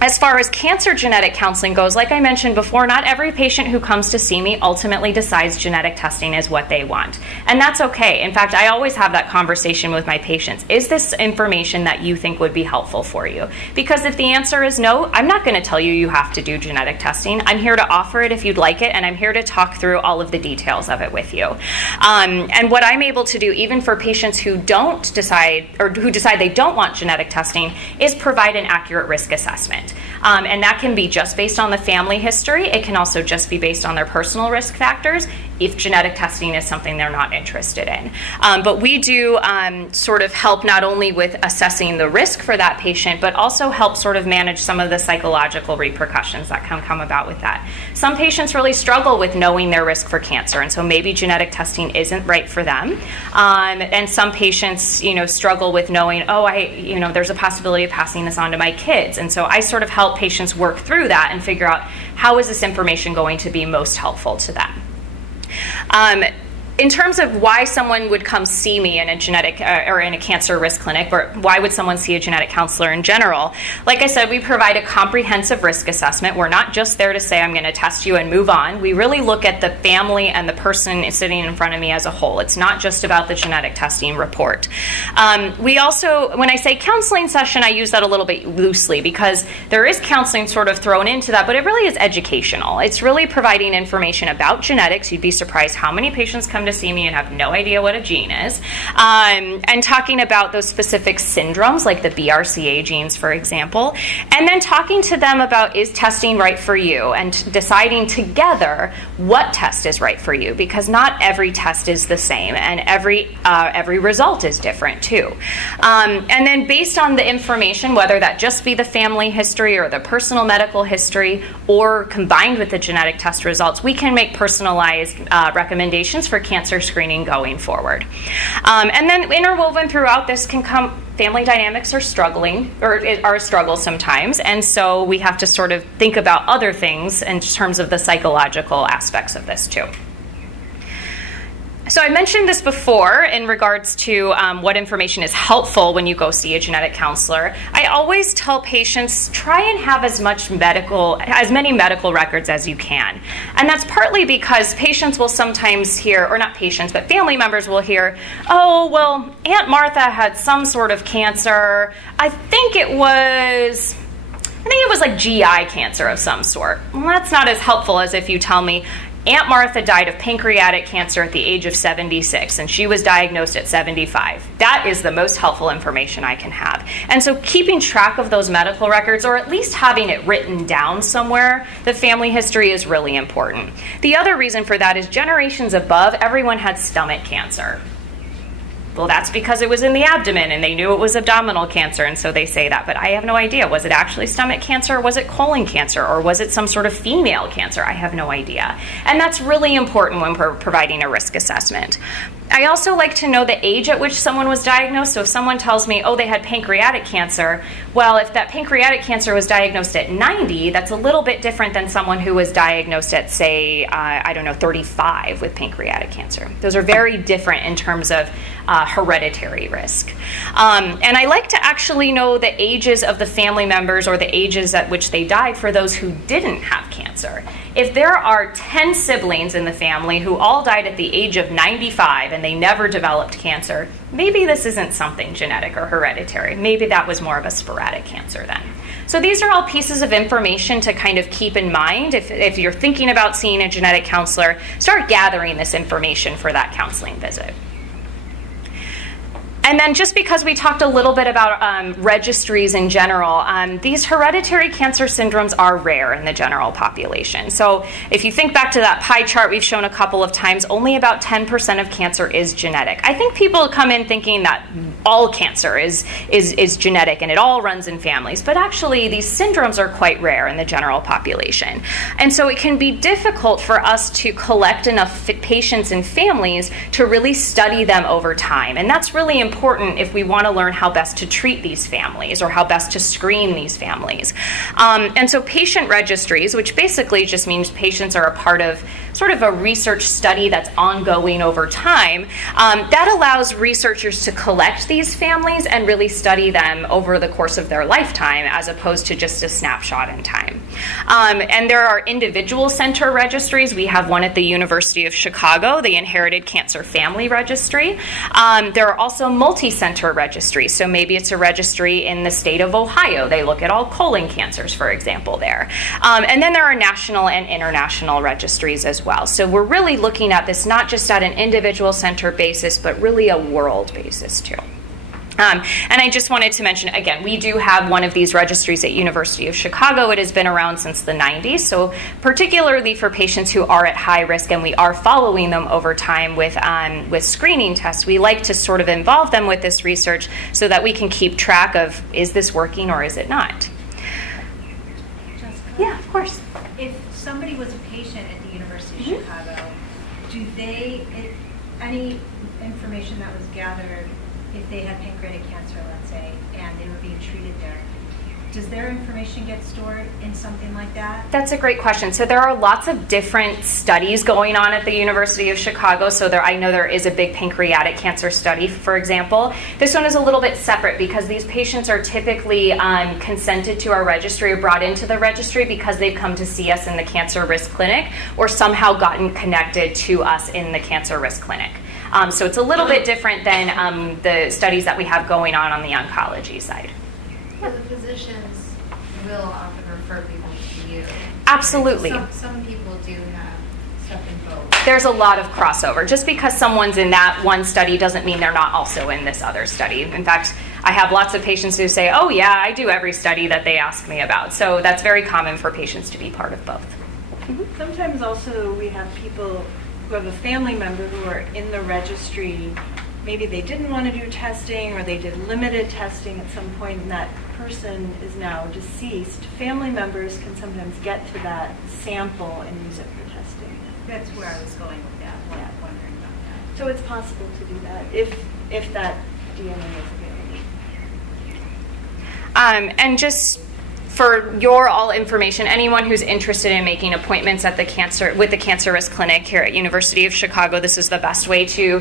As far as cancer genetic counseling goes, like I mentioned before, not every patient who comes to see me ultimately decides genetic testing is what they want. And that's okay. In fact, I always have that conversation with my patients. Is this information that you think would be helpful for you? Because if the answer is no, I'm not going to tell you have to do genetic testing. I'm here to offer it if you'd like it, and I'm here to talk through all of the details of it with you. And what I'm able to do, even for patients who don't decide, or who decide they don't want genetic testing, is provide an accurate risk assessment. And that can be just based on the family history. It can also just be based on their personal risk factors if genetic testing is something they're not interested in. But we do sort of help not only with assessing the risk for that patient, but also help sort of manage some of the psychological repercussions that can come about with that. Some patients really struggle with knowing their risk for cancer, and so maybe genetic testing isn't right for them. And some patients, struggle with knowing, there's a possibility of passing this on to my kids. And so I sort of help patients work through that and figure out, how is this information going to be most helpful to them. In terms of why someone would come see me in a genetic or in a cancer risk clinic, or why would someone see a genetic counselor in general, like I said, we provide a comprehensive risk assessment. We're not just there to say, I'm going to test you and move on. We really look at the family and the person sitting in front of me as a whole. It's not just about the genetic testing report. We also, when I say counseling session, I use that a little bit loosely, because there is counseling sort of thrown into that, but it really is educational. It's really providing information about genetics. You'd be surprised how many patients come come to see me and have no idea what a gene is, and talking about those specific syndromes like the BRCA genes, for example, and then talking to them about, is testing right for you, and deciding together what test is right for you, because not every test is the same, and every result is different too. And then based on the information, whether that just be the family history or the personal medical history, or combined with the genetic test results, we can make personalized recommendations for cancer screening going forward. And then interwoven throughout this can come family dynamics are struggling, or are a struggle sometimes, and so we have to sort of think about other things in terms of the psychological aspects of this too. So I mentioned this before in regards to what information is helpful when you go see a genetic counselor. I always tell patients, try and have as many medical records as you can. And that's partly because patients will sometimes hear, or not patients, but family members will hear, oh, well, Aunt Martha had some sort of cancer. I think it was like GI cancer of some sort. Well, that's not as helpful as if you tell me, Aunt Martha died of pancreatic cancer at the age of 76, and she was diagnosed at 75. That is the most helpful information I can have. And so keeping track of those medical records, or at least having it written down somewhere, the family history is really important. The other reason for that is generations above, everyone had stomach cancer. Well, that's because it was in the abdomen and they knew it was abdominal cancer, and so they say that. But I have no idea. Was it actually stomach cancer, or was it colon cancer, or was it some sort of female cancer? I have no idea. And that's really important when we're providing a risk assessment. I also like to know the age at which someone was diagnosed. So if someone tells me, oh, they had pancreatic cancer, well, if that pancreatic cancer was diagnosed at 90, that's a little bit different than someone who was diagnosed at, say, 35 with pancreatic cancer. Those are very different in terms of hereditary risk. And I like to actually know the ages of the family members, or the ages at which they died, for those who didn't have cancer. If there are 10 siblings in the family who all died at the age of 95 and they never developed cancer, maybe this isn't something genetic or hereditary. Maybe that was more of a sporadic cancer then. So these are all pieces of information to kind of keep in mind. If you're thinking about seeing a genetic counselor, start gathering this information for that counseling visit. And then just because we talked a little bit about registries in general, these hereditary cancer syndromes are rare in the general population. So if you think back to that pie chart we've shown a couple of times, only about 10% of cancer is genetic. I think people come in thinking that all cancer is genetic and it all runs in families, but actually these syndromes are quite rare in the general population. And so it can be difficult for us to collect enough patients and families to really study them over time. And that's really important if we want to learn how best to treat these families, or how best to screen these families. And so patient registries, which basically just means patients are a part of sort of a research study that's ongoing over time, that allows researchers to collect these families and really study them over the course of their lifetime, as opposed to just a snapshot in time. And there are individual center registries. We have one at the University of Chicago, the Inherited Cancer Family Registry. There are also multi-center registries. So maybe it's a registry in the state of Ohio. They look at all colon cancers, for example, there. And then there are national and international registries as well. So we're really looking at this not just at an individual center basis, but really a world basis too. And I just wanted to mention, again, we do have one of these registries at University of Chicago. It has been around since the 90s, so particularly for patients who are at high risk and we are following them over time with screening tests, we like to sort of involve them with this research so that we can keep track of, is this working or is it not? Jessica? Yeah, of course. If somebody was a patient at the University of Chicago, do they, any information that was gathered, if they had pancreatic cancer, let's say, and they were being treated there, does their information get stored in something like that? That's a great question. So there are lots of different studies going on at the University of Chicago. So I know there is a big pancreatic cancer study, for example. This one is a little bit separate because these patients are typically consented to our registry or brought into the registry because they've come to see us in the cancer risk clinic or somehow gotten connected to us in the cancer risk clinic. So it's a little bit different than the studies that we have going on the oncology side. So the physicians will often refer people to you. Absolutely. Some people do have stuff in both. there's a lot of crossover. Just because someone's in that one study doesn't mean they're not also in this other study. In fact, I have lots of patients who say, oh yeah, I do every study that they ask me about. So that's very common for patients to be part of both. Sometimes also we have people who have a family member who are in the registry. Maybe they didn't want to do testing, or they did limited testing at some point, and that person is now deceased. Family members can sometimes get to that sample and use it for testing. That's where I was going with that, wondering about that. So it's possible to do that if that DNA is available. And just for your all information, anyone who's interested in making appointments at with the Cancer Risk Clinic here at University of Chicago, this is the best way to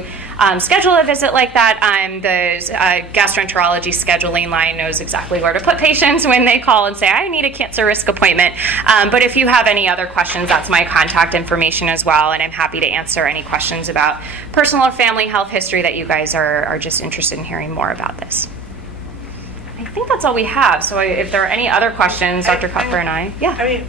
schedule a visit like that. The gastroenterology scheduling line knows exactly where to put patients when they call and say, I need a cancer risk appointment. But if you have any other questions, that's my contact information as well, and I'm happy to answer any questions about personal or family health history that you guys are just interested in hearing more about this. I think that's all we have. So if there are any other questions, Dr. Kupfer and I. Yeah. I mean,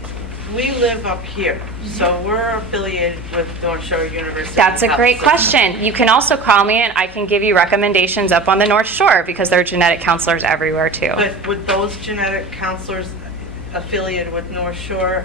we live up here, so we're affiliated with North Shore University. That's a great question. You can also call me and I can give you recommendations up on the North Shore because there are genetic counselors everywhere too. But would those genetic counselors affiliated with North Shore,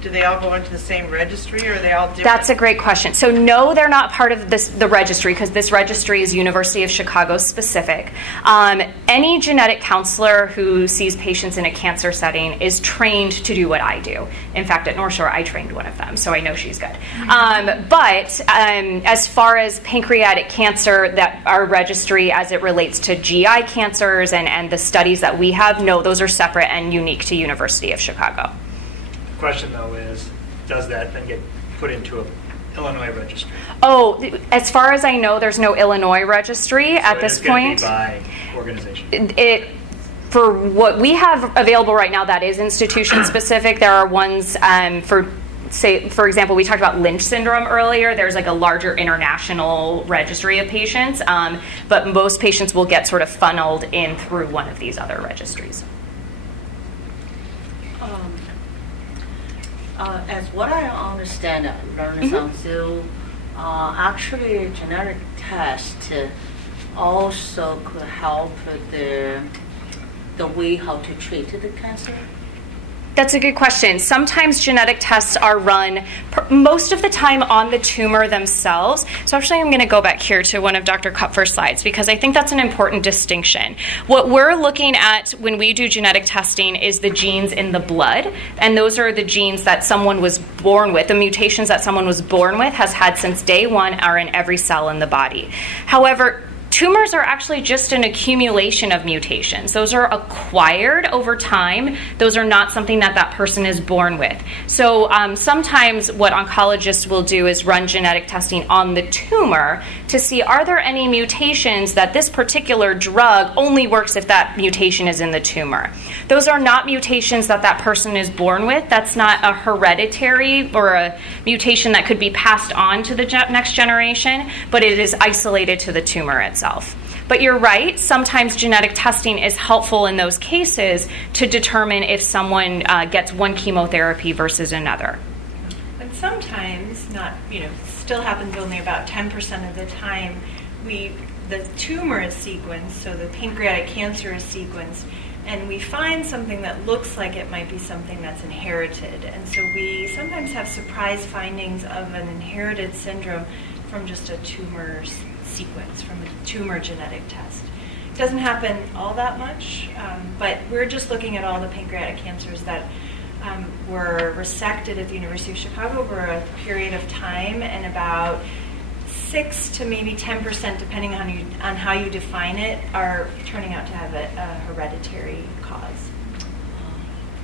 do they all go into the same registry, or are they all different? That's a great question. So no, they're not part of the registry, because this registry is University of Chicago specific. Any genetic counselor who sees patients in a cancer setting is trained to do what I do. In fact, at North Shore, I trained one of them, so I know she's good. But as far as pancreatic cancer, that our registry as it relates to GI cancers and the studies that we have, no, those are separate and unique to University of Chicago. Question though is, does that then get put into an Illinois registry? Oh, as far as I know, there's no Illinois registry at this point. So it is going to be by organization? For what we have available right now, that is institution specific. There are ones for example, we talked about Lynch syndrome earlier. There's like a larger international registry of patients, but most patients will get sort of funneled in through one of these other registries. As what I understand, I learned some, so actually a genetic test also could help the way how to treat the cancer. That's a good question. Sometimes genetic tests are run most of the time on the tumor themselves. So actually I'm going to go back here to one of Dr. Kupfer's slides because I think that's an important distinction. What we're looking at when we do genetic testing is the genes in the blood, and those are the genes that someone was born with. The mutations that someone was born with has had since day one are in every cell in the body. However, tumors are actually just an accumulation of mutations. Those are acquired over time. Those are not something that that person is born with. So sometimes what oncologists will do is run genetic testing on the tumor to see, are there any mutations that this particular drug only works if that mutation is in the tumor. Those are not mutations that that person is born with. That's not a hereditary or a mutation that could be passed on to the next generation, but it is isolated to the tumor itself. But you're right, sometimes genetic testing is helpful in those cases to determine if someone gets one chemotherapy versus another. But sometimes, still happens only about 10% of the time, the tumor is sequenced, so the pancreatic cancer is sequenced, and we find something that looks like it might be something that's inherited. And so we sometimes have surprise findings of an inherited syndrome from just a tumor sequence, from a tumor genetic test. It doesn't happen all that much, but we're just looking at all the pancreatic cancers that were resected at the University of Chicago over a period of time, and about 6 to maybe 10%, depending on how you define it, are turning out to have a hereditary cause.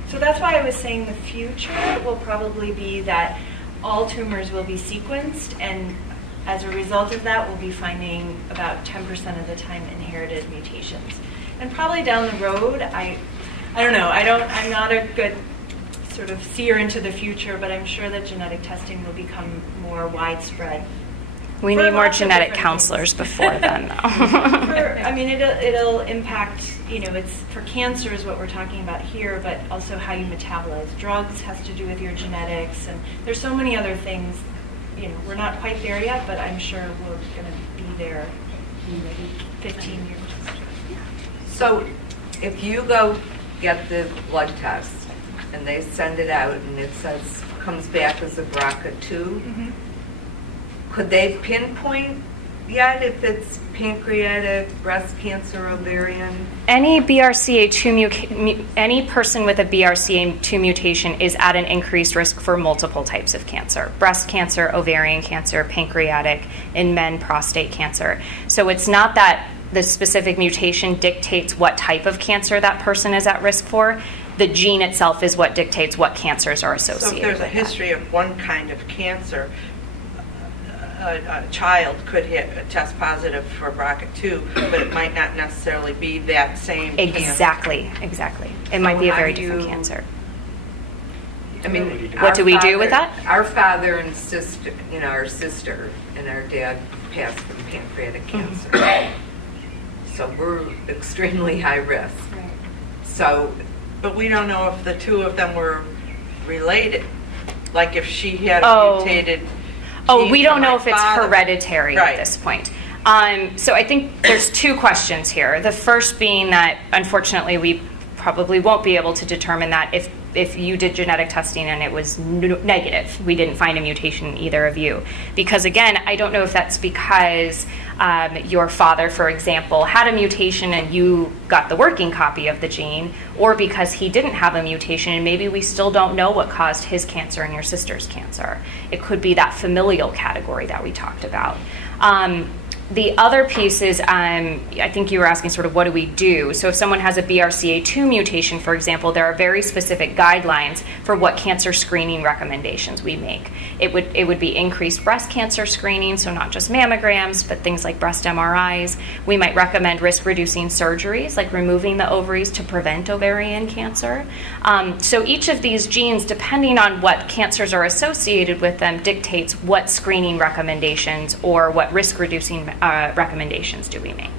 So that's why I was saying the future will probably be that all tumors will be sequenced, and as a result of that, we'll be finding about 10% of the time inherited mutations. And probably down the road, I don't know, I'm not a good sort of seer into the future, but I'm sure that genetic testing will become more widespread. We need more genetic counselors before then, though. It'll impact, it's for cancer is what we're talking about here, but also how you metabolize drugs has to do with your genetics, and there's so many other things we're not quite there yet, but I'm sure we're going to be there in maybe 15 years. So if you go get the blood test and they send it out and it says, comes back as a BRCA2, could they pinpoint yet if it's pancreatic, breast cancer, ovarian? Any BRCA2 any person with a BRCA2 mutation is at an increased risk for multiple types of cancer: breast cancer, ovarian cancer, pancreatic, in men, prostate cancer. So it's not that the specific mutation dictates what type of cancer that person is at risk for. The gene itself is what dictates what cancers are associated with. So if there's a history of one kind of cancer, a child could test positive for BRCA2, but it might not necessarily be that same cancer. Exactly. It might be a very different cancer. I mean, what do we do with that? Our father and sister, our sister and our dad passed from pancreatic cancer. So we're extremely high risk. Right. So, but we don't know if the two of them were related. Like if she had a mutated we don't know if it's hereditary at this point. So I think there's two questions here. The first being that, unfortunately, we probably won't be able to determine that if you did genetic testing and it was negative. We didn't find a mutation in either of you. Because again, I don't know if that's because your father, for example, had a mutation and you got the working copy of the gene, or because he didn't have a mutation and maybe we still don't know what caused his cancer and your sister's cancer. It could be that familial category that we talked about. The other piece is, I think you were asking sort of what do we do? So if someone has a BRCA2 mutation, for example, there are very specific guidelines for what cancer screening recommendations we make. It would be increased breast cancer screening, so not just mammograms, but things like breast MRIs. We might recommend risk-reducing surgeries, like removing the ovaries to prevent ovarian cancer. So each of these genes, depending on what cancers are associated with them, dictates what screening recommendations or what risk-reducing recommendations do we make.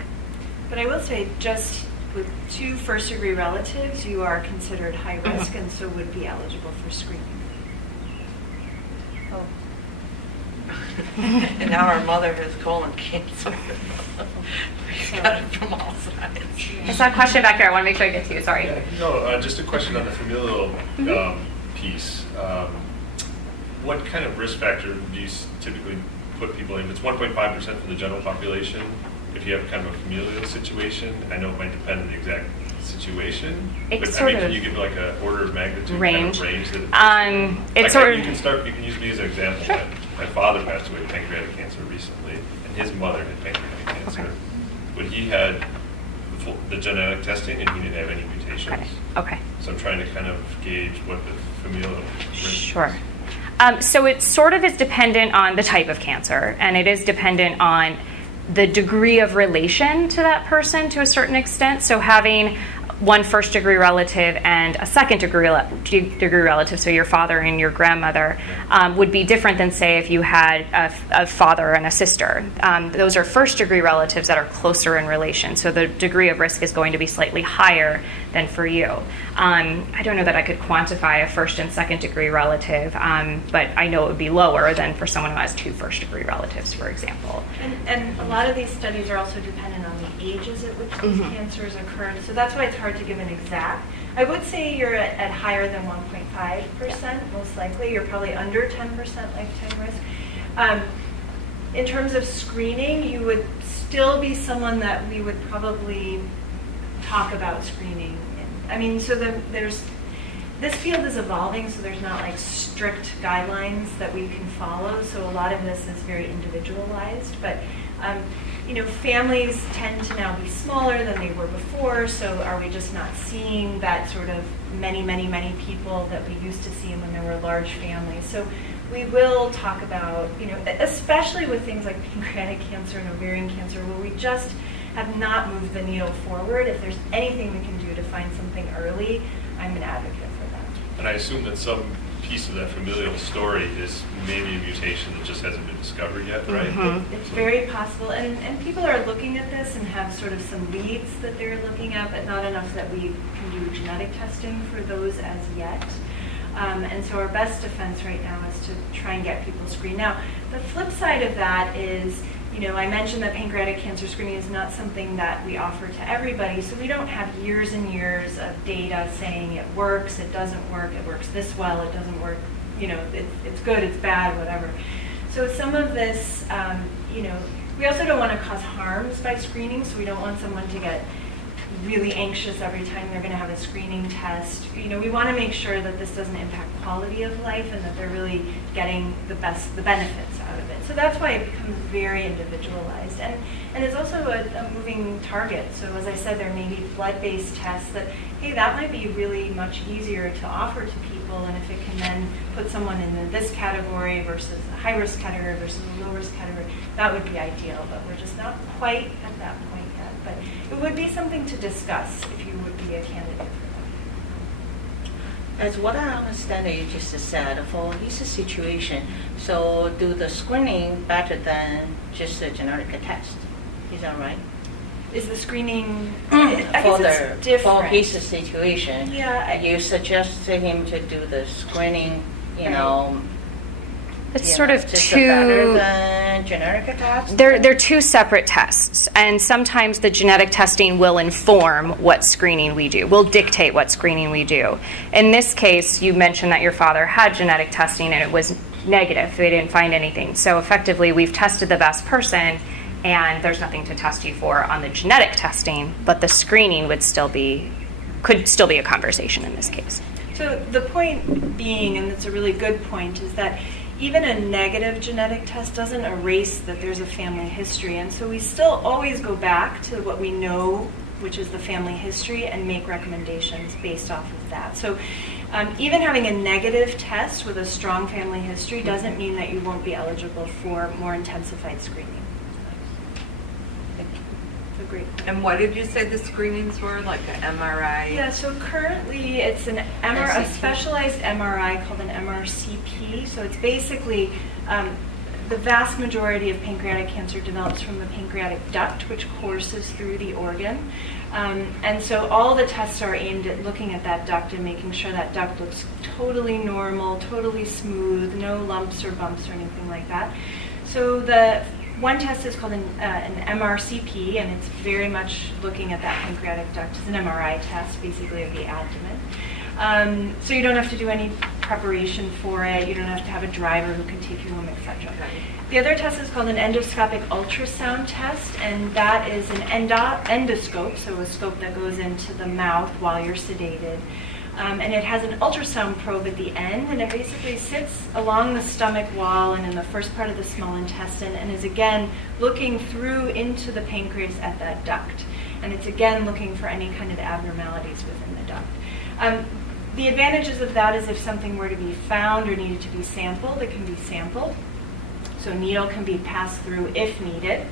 But I will say, just with 2 first-degree relatives, you are considered high risk and so would be eligible for screening. Oh. And now our mother has colon cancer. We got it from all sides. I saw a question back here. I want to make sure I get to you. Sorry. Yeah, no, just a question on the familial piece. What kind of risk factor do you typically put people in? It's 1.5% for the general population. If you have kind of a familial situation, I know it might depend on the exact situation. But can you give like an order of magnitude range? Kind of range that it's sort of. You can use me as an example. Sure. My father passed away with pancreatic cancer recently, and his mother had pancreatic cancer. Okay. But he had the genetic testing, and he didn't have any mutations. Okay. So I'm trying to kind of gauge what the familial risk Sure. So it sort of is dependent on the type of cancer, and it is dependent on the degree of relation to that person to a certain extent. So having one first-degree relative and a second-degree relative, so your father and your grandmother, would be different than, say, if you had a father and a sister. Those are first-degree relatives that are closer in relation, so the degree of risk is going to be slightly higher than for you. I don't know that I could quantify a first- and second-degree relative, but I know it would be lower than for someone who has 2 first-degree relatives, for example. And a lot of these studies are also dependent on the ages at which these cancers occurred, so that's why it's hard to give an exact. I would say you're at higher than 1.5%, most likely. You're probably under 10% lifetime risk. In terms of screening, you would still be someone that we would probably talk about screening. I mean, so this field is evolving, so there's not like strict guidelines that we can follow, so a lot of this is very individualized, but families tend to now be smaller than they were before, so are we just not seeing that sort of many people that we used to see when there were large families? So we will talk about, especially with things like pancreatic cancer and ovarian cancer, where we just have not moved the needle forward. If there's anything we can do to find something early, I'm an advocate for that. And I assume that some piece of that familial story is maybe a mutation that just hasn't been discovered yet, right? It's very possible, and people are looking at this and have sort of some leads that they're looking at, but not enough that we can do genetic testing for those as yet. And so our best defense right now is to try and get people screened. Now, the flip side of that is, I mentioned that pancreatic cancer screening is not something that we offer to everybody, so we don't have years and years of data saying it works, it doesn't work, it works this well, it doesn't work, it's good, it's bad, whatever. So some of this, we also don't want to cause harms by screening, so we don't want someone to get really anxious every time they're going to have a screening test. We want to make sure that this doesn't impact quality of life and that they're really getting the benefits out of it. So that's why it becomes very individualized. And it's also a moving target. So as I said, there may be blood-based tests that, hey, that might be really much easier to offer to people, and if it can then put someone in this category versus a high-risk category versus a low-risk category, that would be ideal, but we're just not quite at that point yet. But it would be something to discuss if you would be a candidate for that. As what I understand, you just said, for this situation, so do the screening better than just a genetic test? Is that right? Is the screening for his situation? Yeah, you suggest to him to do the screening, It's sort of better than genetic tests? They're two separate tests, and sometimes the genetic testing will inform what screening we do, will dictate what screening we do. In this case, you mentioned that your father had genetic testing and it was negative. They didn't find anything. So effectively, we've tested the best person, and there's nothing to test you for on the genetic testing, but the screening could still be a conversation in this case. So the point being, and it's a really good point, is that even a negative genetic test doesn't erase that there's a family history. And so we still always go back to what we know, which is the family history, and make recommendations based off of that. So even having a negative test with a strong family history doesn't mean that you won't be eligible for more intensified screening. Great. And what did you say the screenings were, like an MRI? Yeah, so currently it's a specialized MRI called an MRCP. So it's basically the vast majority of pancreatic cancer develops from the pancreatic duct, which courses through the organ. And so all the tests are aimed at looking at that duct and making sure that duct looks totally normal, totally smooth, no lumps or bumps or anything like that. So the one test is called an MRCP, and it's very much looking at that pancreatic duct. It's an MRI test, basically, of the abdomen. So you don't have to do any preparation for it. You don't have to have a driver who can take you home, etc. The other test is called an endoscopic ultrasound test, and that is an endoscope, so a scope that goes into the mouth while you're sedated. And it has an ultrasound probe at the end, and it basically sits along the stomach wall and in the first part of the small intestine, and is again looking through into the pancreas at that duct. And it's again looking for any kind of abnormalities within the duct. The advantages of that is if something were to be found or needed to be sampled, it can be sampled. So a needle can be passed through if needed.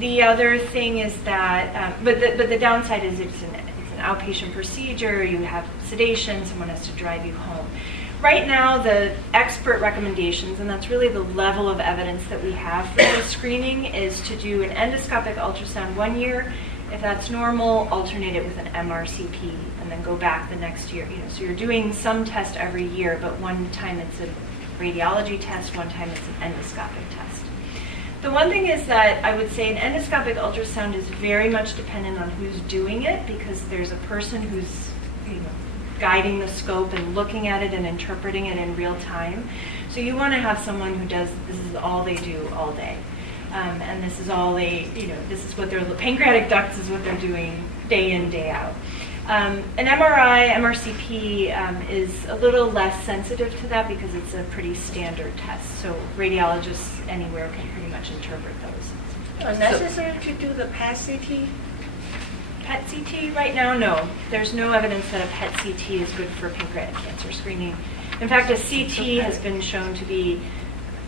The other thing is that, but the downside is it's an outpatient procedure, you have sedation, someone has to drive you home. Right now, the expert recommendations, and that's really the level of evidence that we have for the screening, is to do an endoscopic ultrasound 1 year. If that's normal, alternate it with an MRCP, and then go back the next year. So you're doing some test every year, but one time it's a radiology test, one time it's an endoscopic test. The one thing is that I would say an endoscopic ultrasound is very much dependent on who's doing it, because there's a person who's guiding the scope and looking at it and interpreting it in real time. So you want to have someone who does, this is all they do all day. And this is all they, this is what their pancreatic ducts is what they're doing day in, day out. An MRI, MRCP is a little less sensitive to that because it's a pretty standard test. So radiologists anywhere can pretty much interpret those. Is it necessary to do the PET-CT? PET-CT right now, no. There's no evidence that a PET-CT is good for pancreatic cancer screening. In fact, a CT has been shown to be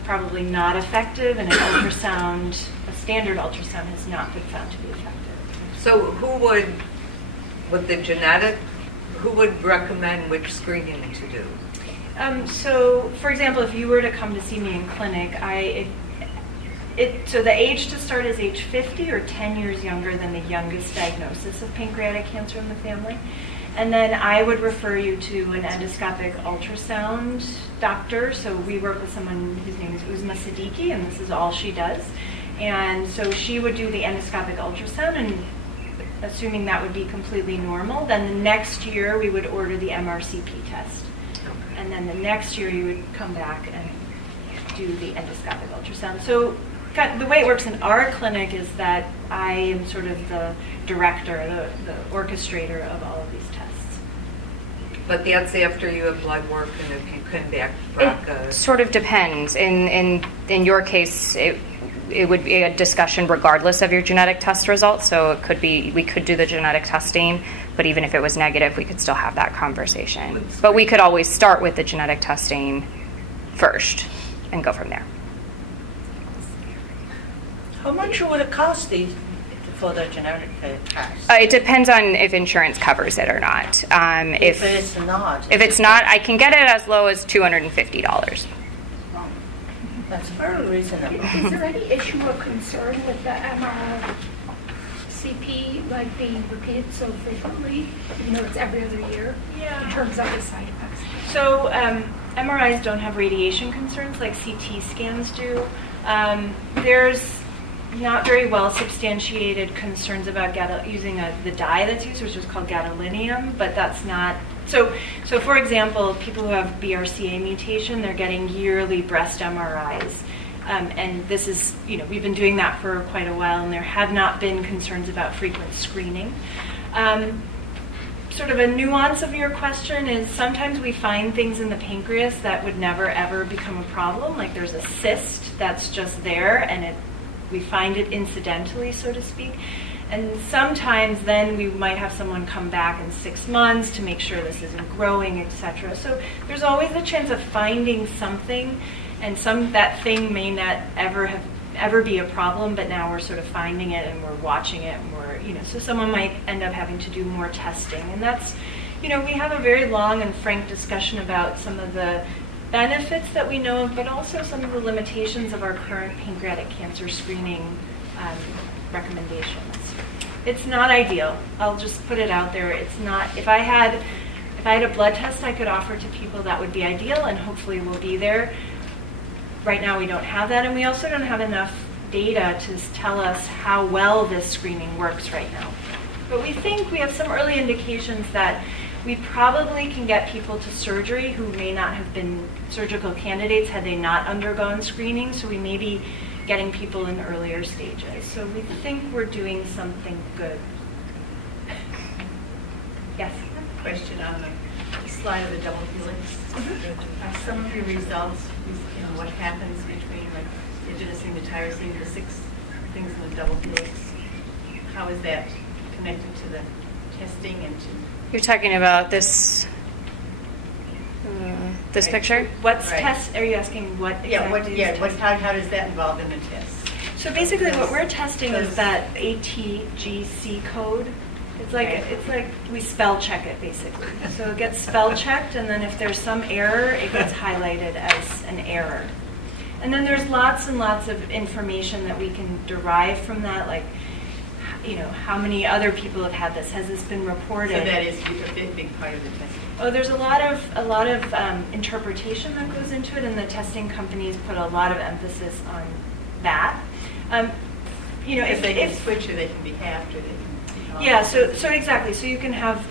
probably not effective, and an ultrasound, a standard ultrasound, has not been found to be effective. So who would, with the genetic, who would recommend which screening to do? So, for example, if you were to come to see me in clinic, so the age to start is age 50 or 10 years younger than the youngest diagnosis of pancreatic cancer in the family. And then I would refer you to an endoscopic ultrasound doctor. So we work with someone, his name is Uzma Siddiqui, and this is all she does. And so she would do the endoscopic ultrasound, and assuming that would be completely normal, then the next year we would order the MRCP test. And then the next year you would come back and do the endoscopic ultrasound. So the way it works in our clinic is that I am sort of the director, the orchestrator of all of these tests. But that's after you have blood work, and if you come back BRCA. It sort of depends. In your case, it would be a discussion regardless of your genetic test results. So it could be, we could do the genetic testing, but even if it was negative, we could still have that conversation. But we could always start with the genetic testing first and go from there. How much would it cost for the genetic test? It depends on if insurance covers it or not. If it's not, I can get it as low as $250. That's very reasonable. Is there any issue or concern with the MRCP like being repeated so frequently, even though it's every other year, in terms of the side effects? So MRIs don't have radiation concerns like CT scans do. There's not very well substantiated concerns about using the dye that's used, which is called gadolinium, but that's not. So for example, people who have BRCA mutation, they're getting yearly breast MRIs. And this is, we've been doing that for quite a while, and there have not been concerns about frequent screening. Sort of a nuance of your question is sometimes we find things in the pancreas that would never ever become a problem, like there's a cyst that's just there, and we find it incidentally, so to speak. And sometimes then we might have someone come back in 6 months to make sure this isn't growing, etc. So there's always a chance of finding something, and that thing may not ever be a problem, but now we're sort of finding it and we're watching it, and so someone might end up having to do more testing. And that's, we have a very long and frank discussion about some of the benefits that we know of, but also some of the limitations of our current pancreatic cancer screening recommendations. It's not ideal. I'll just put it out there. It's not. If I had a blood test I could offer to people, that would be ideal, and hopefully will be there. Right now we don't have that, and we also don't have enough data to tell us how well this screening works right now. But we think we have some early indications that we probably can get people to surgery who may not have been surgical candidates had they not undergone screening, so we may be getting people in earlier stages. So we think we're doing something good. Yes? Question on the slide of the double helix. Are some of your results, what happens between like adenosine to tyrosine, the 6 things in the double helix? How is that connected to the testing and to? You're talking about this picture? What's test? Are you asking what exactly? How does that involve in the test? So basically, what we're testing is that ATGC code. It's like we spell check it basically. So it gets spell checked, and then if there's some error, it gets highlighted as an error. And then there's lots and lots of information that we can derive from that, like how many other people have had this? Has this been reported? So that is a big part of the testing. Oh, there's a lot of interpretation that goes into it, and the testing companies put a lot of emphasis on that. If they can switch or they can be halved or they can. Yeah. So exactly. So you can have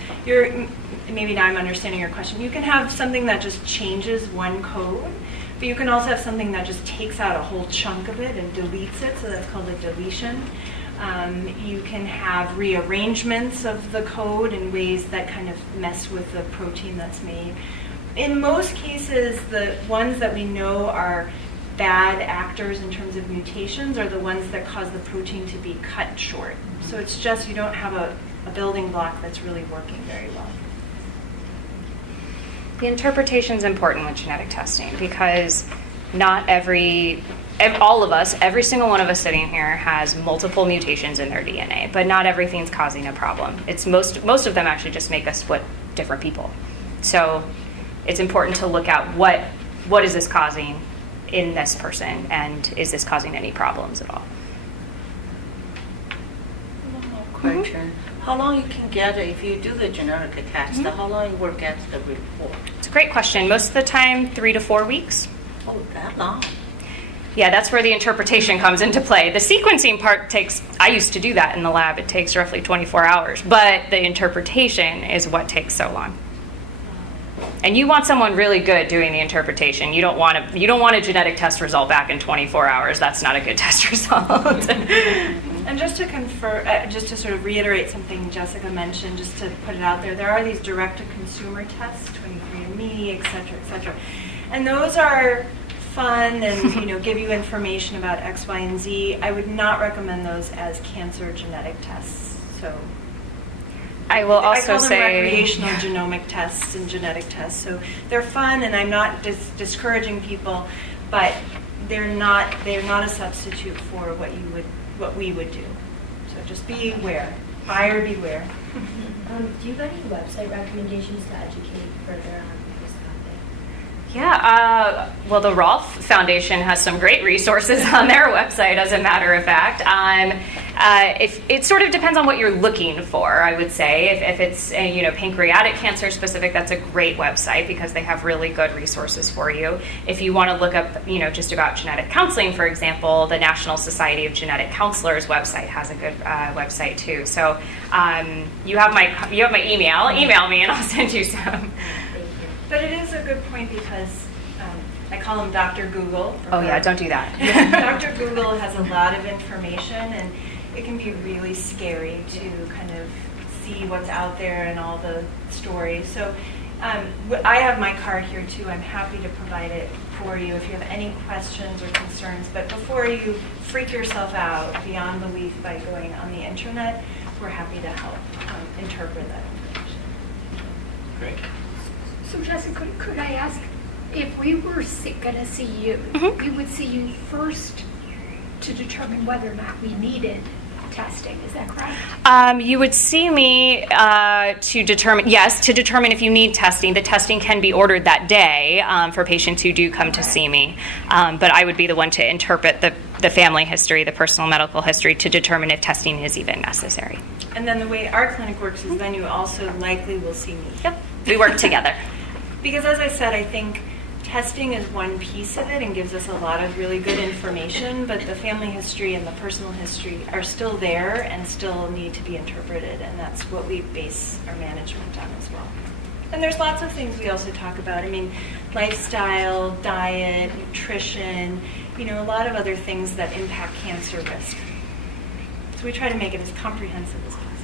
maybe now I'm understanding your question. You can have something that just changes one code, but you can also have something that just takes out a whole chunk of it and deletes it. So that's called a deletion. You can have rearrangements of the code in ways that kind of mess with the protein that's made. In most cases, the ones that we know are bad actors in terms of mutations are the ones that cause the protein to be cut short. So it's just you don't have a building block that's really working very well. The interpretation is important with genetic testing because not all of us, every single one of us sitting here has multiple mutations in their DNA, but not everything's causing a problem. It's most of them actually just make us different people. So it's important to look at what is this causing in this person, and is this causing any problems at all? One more question. How long you can get it if you do the genetic test? How long you will get the report? It's a great question. Most of the time, 3 to 4 weeks. Oh, that long? Yeah, that's where the interpretation comes into play. The sequencing part takes, I used to do that in the lab, it takes roughly 24 hours, but the interpretation is what takes so long. And you want someone really good doing the interpretation. You don't want a genetic test result back in 24 hours. That's not a good test result. And just to confer, just to sort of reiterate something Jessica mentioned, just to put it out there are these direct-to-consumer tests, 23andMe, et cetera, and those are fun and give you information about X, Y, and Z. I would not recommend those as cancer genetic tests. So I will also I call them say recreational genomic tests and genetic tests. So they're fun, and I'm not discouraging people, but they're not a substitute for what we would do. So just be aware, buyer beware. Do you have any website recommendations to educate further on this topic? Yeah, well, the Rolfe Foundation has some great resources on their website, as a matter of fact. If it sort of depends on what you're looking for, I would say. If it's pancreatic cancer specific, that's a great website because they have really good resources for you. If you want to look up, just about genetic counseling, for example, the National Society of Genetic Counselors website has a good website too. So you have my email. Email me, and I'll send you some. But it is a good point because I call him Dr. Google. Oh yeah, don't do that. Dr. Google has a lot of information, and it can be really scary to kind of see what's out there and all the stories. So I have my card here too. I'm happy to provide it for you if you have any questions or concerns. But before you freak yourself out beyond belief by going on the internet, we're happy to help interpret that information. Great. So Jessica, could I ask, if we were going to see you, we would see you first to determine whether or not we needed testing, is that correct? You would see me to determine if you need testing. The testing can be ordered that day for patients who do come to see me. But I would be the one to interpret the family history, the personal medical history, to determine if testing is even necessary. And then the way our clinic works is then you also likely will see me. Yep, we work together. Because as I said, I think testing is one piece of it and gives us a lot of really good information, but the family history and the personal history are still there and still need to be interpreted, and that's what we base our management on as well. And there's lots of things we also talk about. I mean, lifestyle, diet, nutrition, a lot of other things that impact cancer risk. So we try to make it as comprehensive as possible.